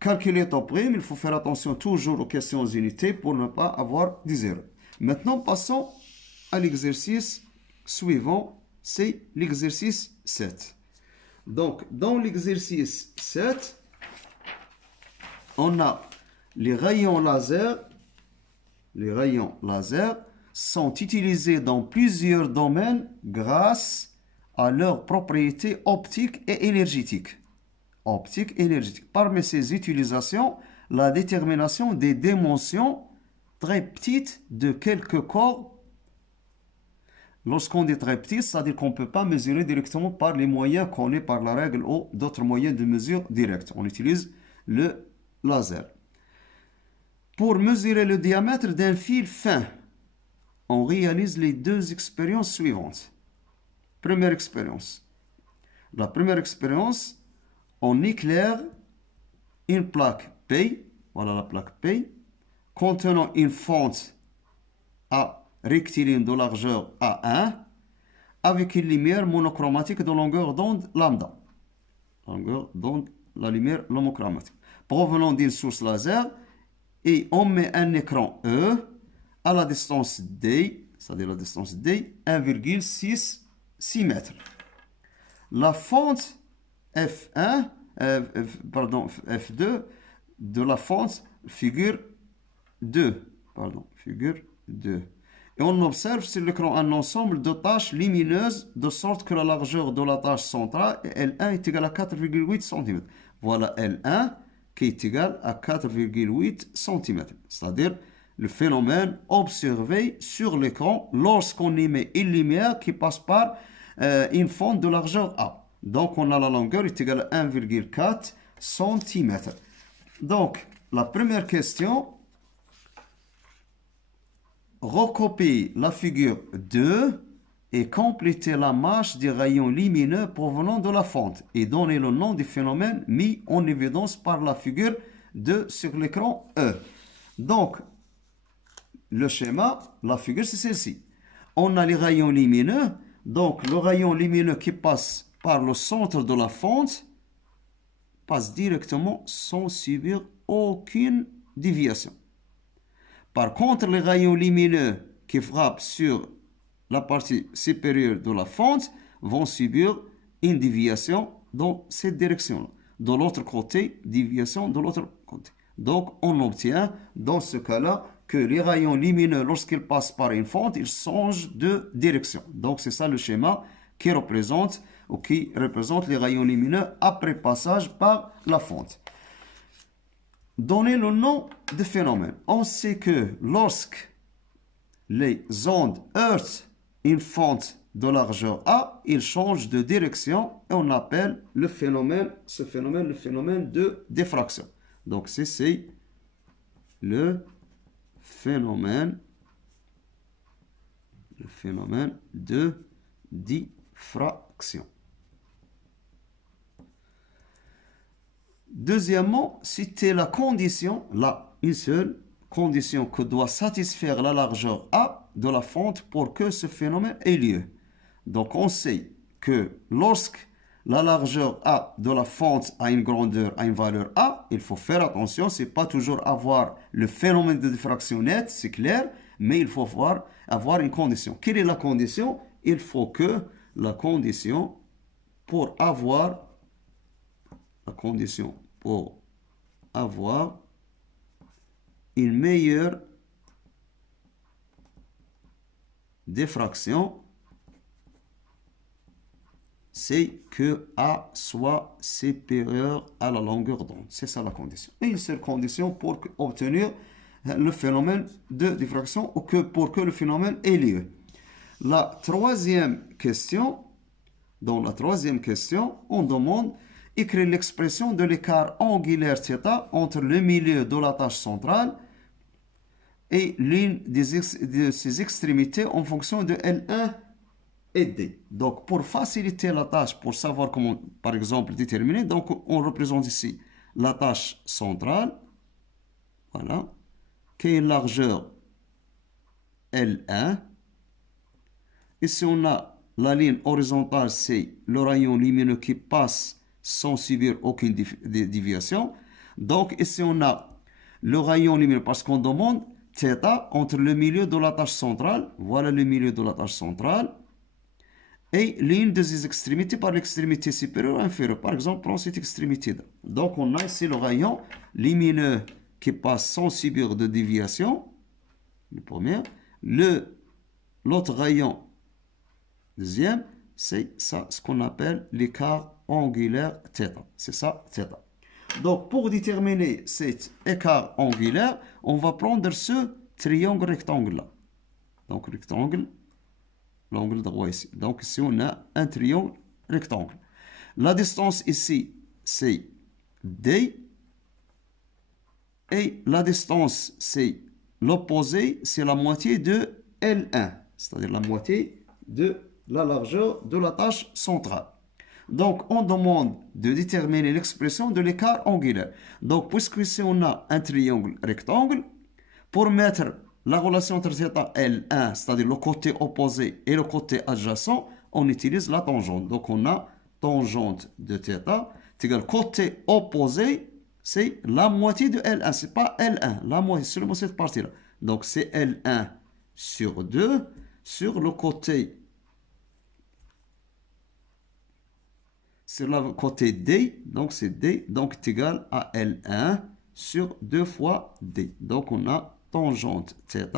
calculer taux prime, il faut faire attention toujours aux questions unités pour ne pas avoir des erreurs. Maintenant, passons à l'exercice suivant, c'est l'exercice 7. Donc, dans l'exercice 7, on a les rayons laser. Les rayons laser sont utilisés dans plusieurs domaines grâce à leurs propriétés optiques et énergétiques. Optique et énergétique. Parmi ces utilisations, la détermination des dimensions très petites de quelques corps. Lorsqu'on dit très petit, c'est-à-dire qu'on ne peut pas mesurer directement par les moyens connus par la règle ou d'autres moyens de mesure directe. On utilise le laser. Pour mesurer le diamètre d'un fil fin, on réalise les deux expériences suivantes. Première expérience. La première expérience, on éclaire une plaque P, voilà la plaque P, contenant une fente à rectiligne de largeur A1 avec une lumière monochromatique de longueur d'onde lambda. Longueur d'onde, la lumière monochromatique. Provenant d'une source laser, et on met un écran E à la distance D, c'est-à-dire la distance D, 1,6 mètres. La fente F2 de la fente figure 2. Et on observe sur l'écran un ensemble de taches lumineuses de sorte que la largeur de la tache centrale L1 est égale à 4,8 cm. Voilà L1 qui est égal à 4,8 cm. C'est-à-dire le phénomène observé sur l'écran lorsqu'on émet une lumière qui passe par une fente de largeur A. Donc on a la longueur est égale à 1,4 cm. Donc la première question, recopier la figure 2 et compléter la marche des rayons lumineux provenant de la fente et donner le nom du phénomène mis en évidence par la figure 2 sur l'écran E. Donc, le schéma, la figure, c'est celle-ci. On a les rayons lumineux. Donc, le rayon lumineux qui passe par le centre de la fente passe directement sans subir aucune déviation. Par contre, les rayons lumineux qui frappent sur la partie supérieure de la fente vont subir une déviation dans cette direction-là. De l'autre côté, déviation de l'autre côté. Donc, on obtient dans ce cas-là que les rayons lumineux, lorsqu'ils passent par une fente, ils changent de direction. Donc, c'est ça le schéma qui représente les rayons lumineux après passage par la fente. Donner le nom de phénomène. On sait que lorsque les ondes heurtent une fente de largeur A, ils changent de direction et on appelle ce phénomène le phénomène de diffraction. Donc c'est le phénomène Le phénomène de diffraction. Deuxièmement, c'était la condition, là, une seule condition que doit satisfaire la largeur A de la fente pour que ce phénomène ait lieu. Donc, on sait que lorsque la largeur A de la fente a une grandeur, a une valeur A, il faut faire attention, c'est pas toujours avoir le phénomène de diffraction net, c'est clair, mais il faut avoir une condition. Quelle est la condition? Il faut que la condition pour avoir une meilleure diffraction, c'est que A soit supérieur à la longueur d'onde. C'est ça la condition. Et une seule condition pour obtenir le phénomène de diffraction ou pour que le phénomène ait lieu. La troisième question, dans la troisième question, on demande écrire l'expression de l'écart angulaire θ entre le milieu de la tâche centrale et l'une de ses extrémités en fonction de L1 et D. Donc, pour faciliter la tâche, pour savoir comment, par exemple, déterminer, donc on représente ici la tâche centrale, voilà, qui a une largeur L1. Ici, on a la ligne horizontale, c'est le rayon lumineux qui passe sans subir aucune déviation. Donc, ici, on a le rayon lumineux, parce qu'on demande θ entre le milieu de la tâche centrale, voilà le milieu de la tâche centrale, et l'une des extrémités par l'extrémité supérieure ou inférieure. Par exemple, prends cette extrémité-là. Donc, on a ici le rayon lumineux qui passe sans subir de déviation, le premier. L'autre rayon, deuxième, c'est ça, ce qu'on appelle l'écart angulaire θ. C'est ça, θ. Donc, pour déterminer cet écart angulaire, on va prendre ce triangle rectangle-là. Donc, rectangle, l'angle droit ici. Donc, ici, on a un triangle rectangle. La distance ici, c'est D. Et la distance, c'est l'opposé, c'est la moitié de L1. C'est-à-dire la moitié de la largeur de la tâche centrale. Donc, on demande de déterminer l'expression de l'écart angulaire. Donc, puisque ici, on a un triangle rectangle, pour mettre la relation entre θ L1, c'est-à-dire le côté opposé et le côté adjacent, on utilise la tangente. Donc, on a tangente de θ, c'est égal côté opposé, c'est la moitié de L1. Ce n'est pas L1, la moitié, seulement cette partie-là. Donc, c'est L1 sur 2 sur le côté. Sur le côté D, donc c'est D, donc c'est égal à L1 sur 2 fois D. Donc, on a tangente θ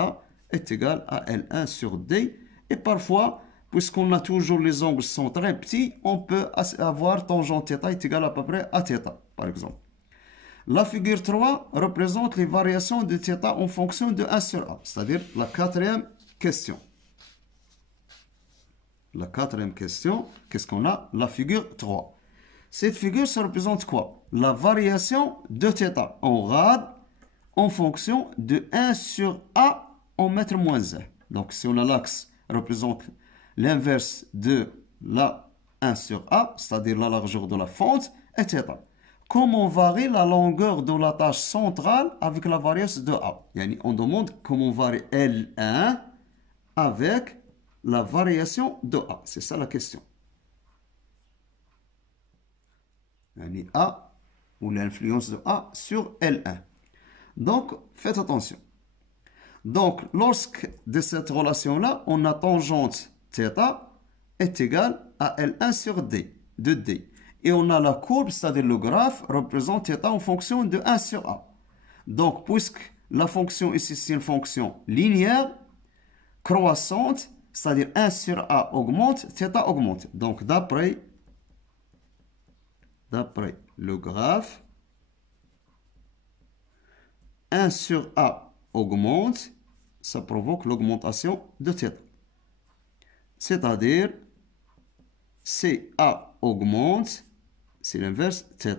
est égal à L1 sur D. Et parfois, puisqu'on a toujours les angles sont très petits, on peut avoir tangente θ est égal à peu près à θ, par exemple. La figure 3 représente les variations de θ en fonction de 1 sur A, c'est-à-dire la quatrième question. La quatrième question, qu'est-ce qu'on a? La figure 3. Cette figure, ça représente quoi? La variation de θ en rad en fonction de 1 sur A en mètre moins 1. Donc, si on a l'axe, représente l'inverse de la 1 sur A, c'est-à-dire la largeur de la fente, etc. Comment varie la longueur de la tâche centrale avec la variance de A? On demande comment varie L1 avec la variation de A. C'est ça la question. A ou l'influence de A sur L1. Donc, faites attention. Donc, lorsque de cette relation-là, on a tangente θ est égale à L1 sur D, de D. Et on a la courbe, c'est-à-dire le graphe, représente θ en fonction de 1 sur A. Donc, puisque la fonction ici, c'est une fonction linéaire, croissante, c'est-à-dire 1 sur A augmente, θ augmente. Donc, d'après le graphe, 1 sur A augmente, ça provoque l'augmentation de θ. C'est-à-dire, CA augmente, c'est l'inverse, θ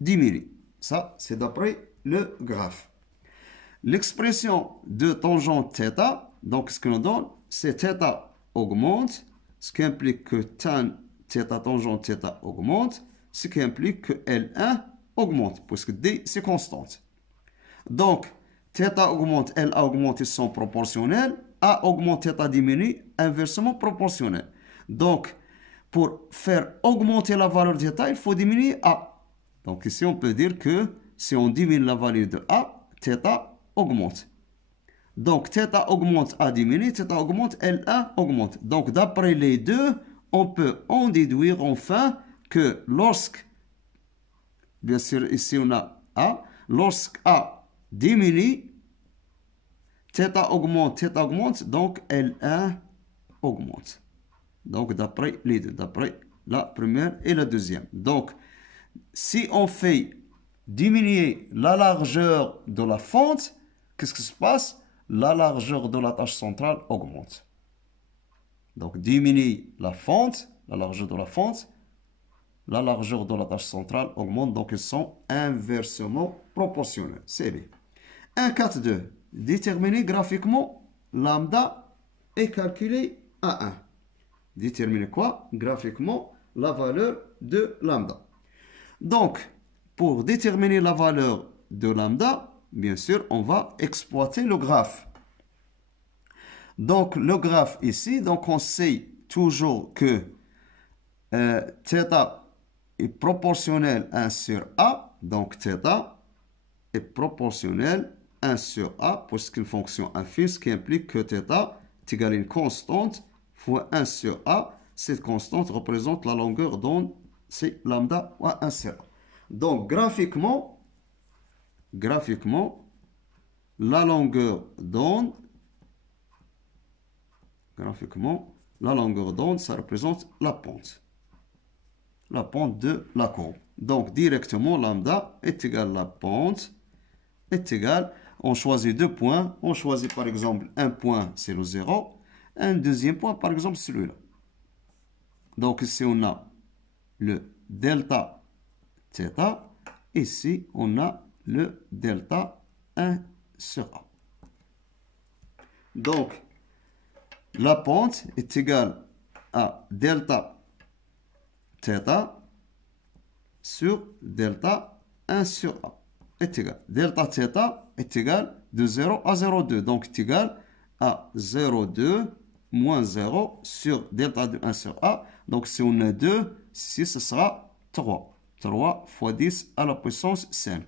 diminue. Ça, c'est d'après le graphe. L'expression de tangente θ Donc, ce que nous donne, c'est θ augmente, ce qui implique que tan θ tangente θ augmente, ce qui implique que L1 augmente, puisque D, c'est constante. Donc, θ augmente, LA augmente, ils sont proportionnels. A augmente, θ diminue, inversement proportionnel. Donc, pour faire augmenter la valeur de θ, il faut diminuer A. Donc, ici, on peut dire que si on diminue la valeur de A, θ augmente. Donc, θ augmente, A diminue, θ augmente, L1 augmente. Donc, d'après les deux, on peut en déduire enfin que lorsque, bien sûr, ici on a A, lorsque A diminue, θ augmente, donc L1 augmente. Donc, d'après les deux, d'après la première et la deuxième. Donc, si on fait diminuer la largeur de la fente, qu'est-ce qui se passe? La largeur de la tâche centrale augmente. Donc, diminuer la fente, la largeur de la fente, la largeur de la tâche centrale augmente. Donc, ils sont inversement proportionnels. C'est bien. 1,4,2. Déterminer graphiquement lambda et calculer A1. Déterminer quoi? Graphiquement la valeur de lambda. Donc, pour déterminer la valeur de lambda, bien sûr, on va exploiter le graphe. Donc, le graphe ici, donc on sait toujours que θ est proportionnel 1 sur A. Donc, θ est proportionnel 1 sur A, puisqu'une fonction infime, ce qui implique que θ est égal à une constante fois 1 sur A. Cette constante représente la longueur d'onde, c'est lambda fois 1 sur A. Donc, graphiquement, la longueur d'onde, ça représente la pente de la courbe. Donc, directement, lambda est égal à la pente, est égal, on choisit deux points. On choisit par exemple un point, c'est le 0. Un deuxième point, par exemple, celui-là. Donc, ici, on a le delta θ. Ici, on a le delta 1 sur A. Donc, la pente est égale à delta θ sur delta 1 sur A. Est égal. Delta θ est égal de 0 à 0,2. Donc, est égal à 0,2 moins 0 sur delta de 1 sur A. Donc, si on a 2, ici, ce sera 3. 3 fois 10 à la puissance 5.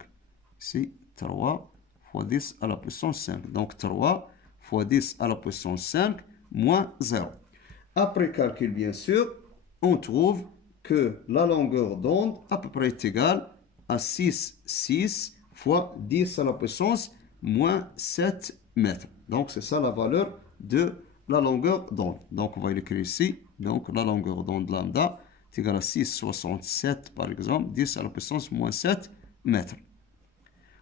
Ici, 3 fois 10 à la puissance 5. Donc, 3 fois 10 à la puissance 5 moins 0. Après calcul, bien sûr, on trouve que la longueur d'onde à peu près est égale à 6 fois 10 à la puissance moins 7 mètres. Donc, c'est ça la valeur de la longueur d'onde. Donc, on va l'écrire ici. Donc, la longueur d'onde lambda est égale à 6,67 par exemple, 10 à la puissance moins 7 mètres.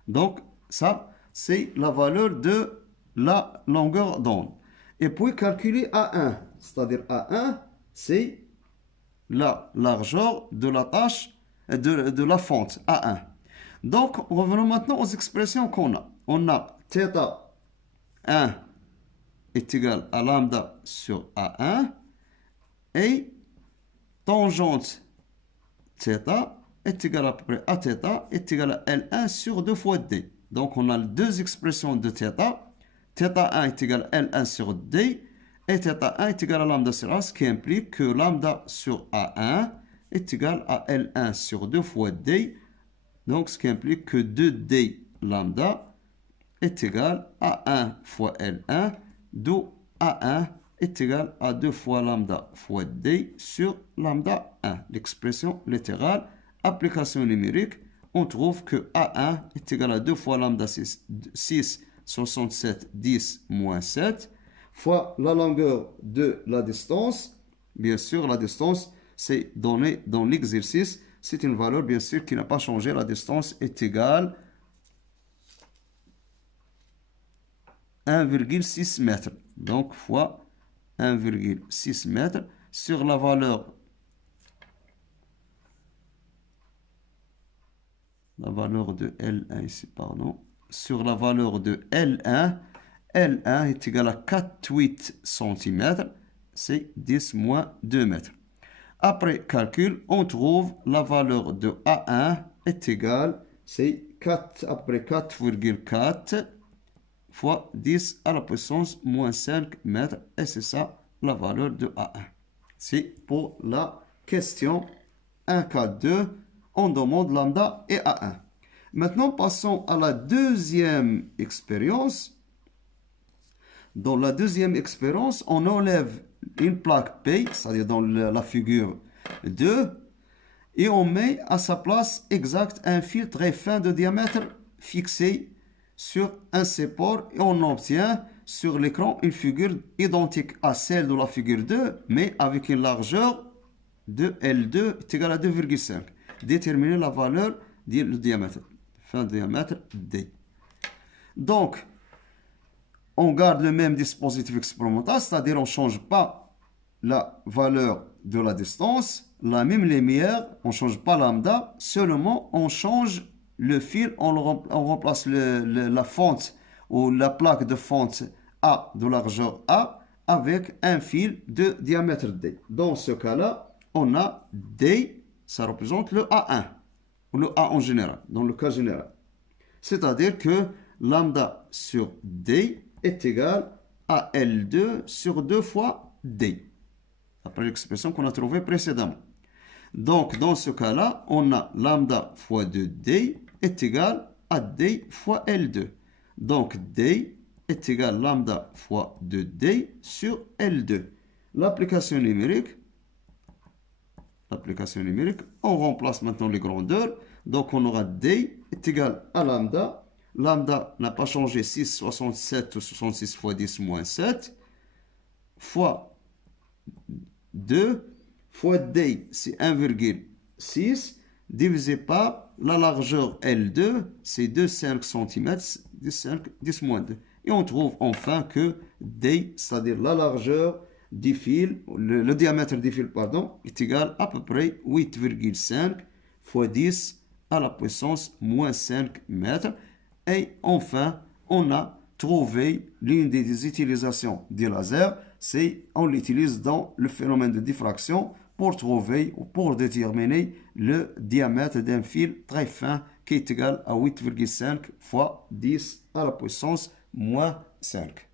Donc, ça, c'est la valeur de la longueur d'onde. Et puis, calculer A1. C'est-à-dire A1, c'est la largeur de la tâche de la fente A1. Donc, revenons maintenant aux expressions qu'on a. On a θ1 est égal à lambda sur A1 et tangente θ est égal à peu près à θ est égal à L1 sur 2 fois D. Donc, on a deux expressions de θ. θ1 est égal à L1 sur D et θ1 est égal à lambda sur A, ce qui implique que lambda sur A1 est égal à L1 sur 2 fois D. Donc, ce qui implique que 2D lambda est égal à 1 fois L1, d'où A1 est égal à 2 fois lambda fois D sur lambda 1. L'expression littérale, application numérique, on trouve que A1 est égal à 2 fois lambda 6, 67, 10, moins 7, fois la longueur de la distance. Bien sûr, la distance, c'est donné dans l'exercice. C'est une valeur, bien sûr, qui n'a pas changé. La distance est égale à 1,6 mètres. Donc, fois 1,6 mètres sur la valeur de L1 ici, pardon. Sur la valeur de L1, L1 est égal à 4,8 cm, c'est 10 moins 2 mètres. Après calcul, on trouve la valeur de A1 est égale, c'est 4, après 4,4 fois 10 à la puissance moins 5 mètres. Et c'est ça la valeur de A1. C'est pour la question 1,4,2. On demande lambda et A1. Maintenant, passons à la deuxième expérience. Dans la deuxième expérience, on enlève une plaque P, c'est-à-dire dans la figure 2, et on met à sa place exact un fil très fin de diamètre fixé sur un support et on obtient sur l'écran une figure identique à celle de la figure 2, mais avec une largeur de L2 est égale à 2,5. Déterminer la valeur du diamètre, fin de diamètre D. Donc, on garde le même dispositif expérimental, c'est-à-dire on ne change pas la valeur de la distance, la même lumière, on ne change pas lambda, seulement on change le fil, on remplace la fente ou la plaque de fente A de largeur A avec un fil de diamètre D. Dans ce cas-là, on a D, ça représente le A1, ou le A en général, dans le cas général. C'est-à-dire que lambda sur D est égal à L2 sur 2 fois D, après l'expression qu'on a trouvée précédemment. Donc, dans ce cas-là, on a lambda fois 2D est égal à D fois L2. Donc, D est égal à lambda fois 2D sur L2. L'application numérique, on remplace maintenant les grandeurs. Donc, on aura D est égal à lambda. Lambda n'a pas changé, 6, 67 ou 66 fois 10 moins 7, fois 2, fois D, c'est 1,6, divisé par la largeur L2, c'est 2,5 cm, 10 moins 2. Et on trouve enfin que D, c'est-à-dire la largeur du fil, le diamètre du fil, pardon, est égal à peu près 8,5 fois 10 à la puissance moins 5 mètres. Et enfin, on a trouvé l'une des utilisations du laser, c'est on l'utilise dans le phénomène de diffraction pour trouver ou pour déterminer le diamètre d'un fil très fin qui est égal à 8,5 fois 10 à la puissance moins 5.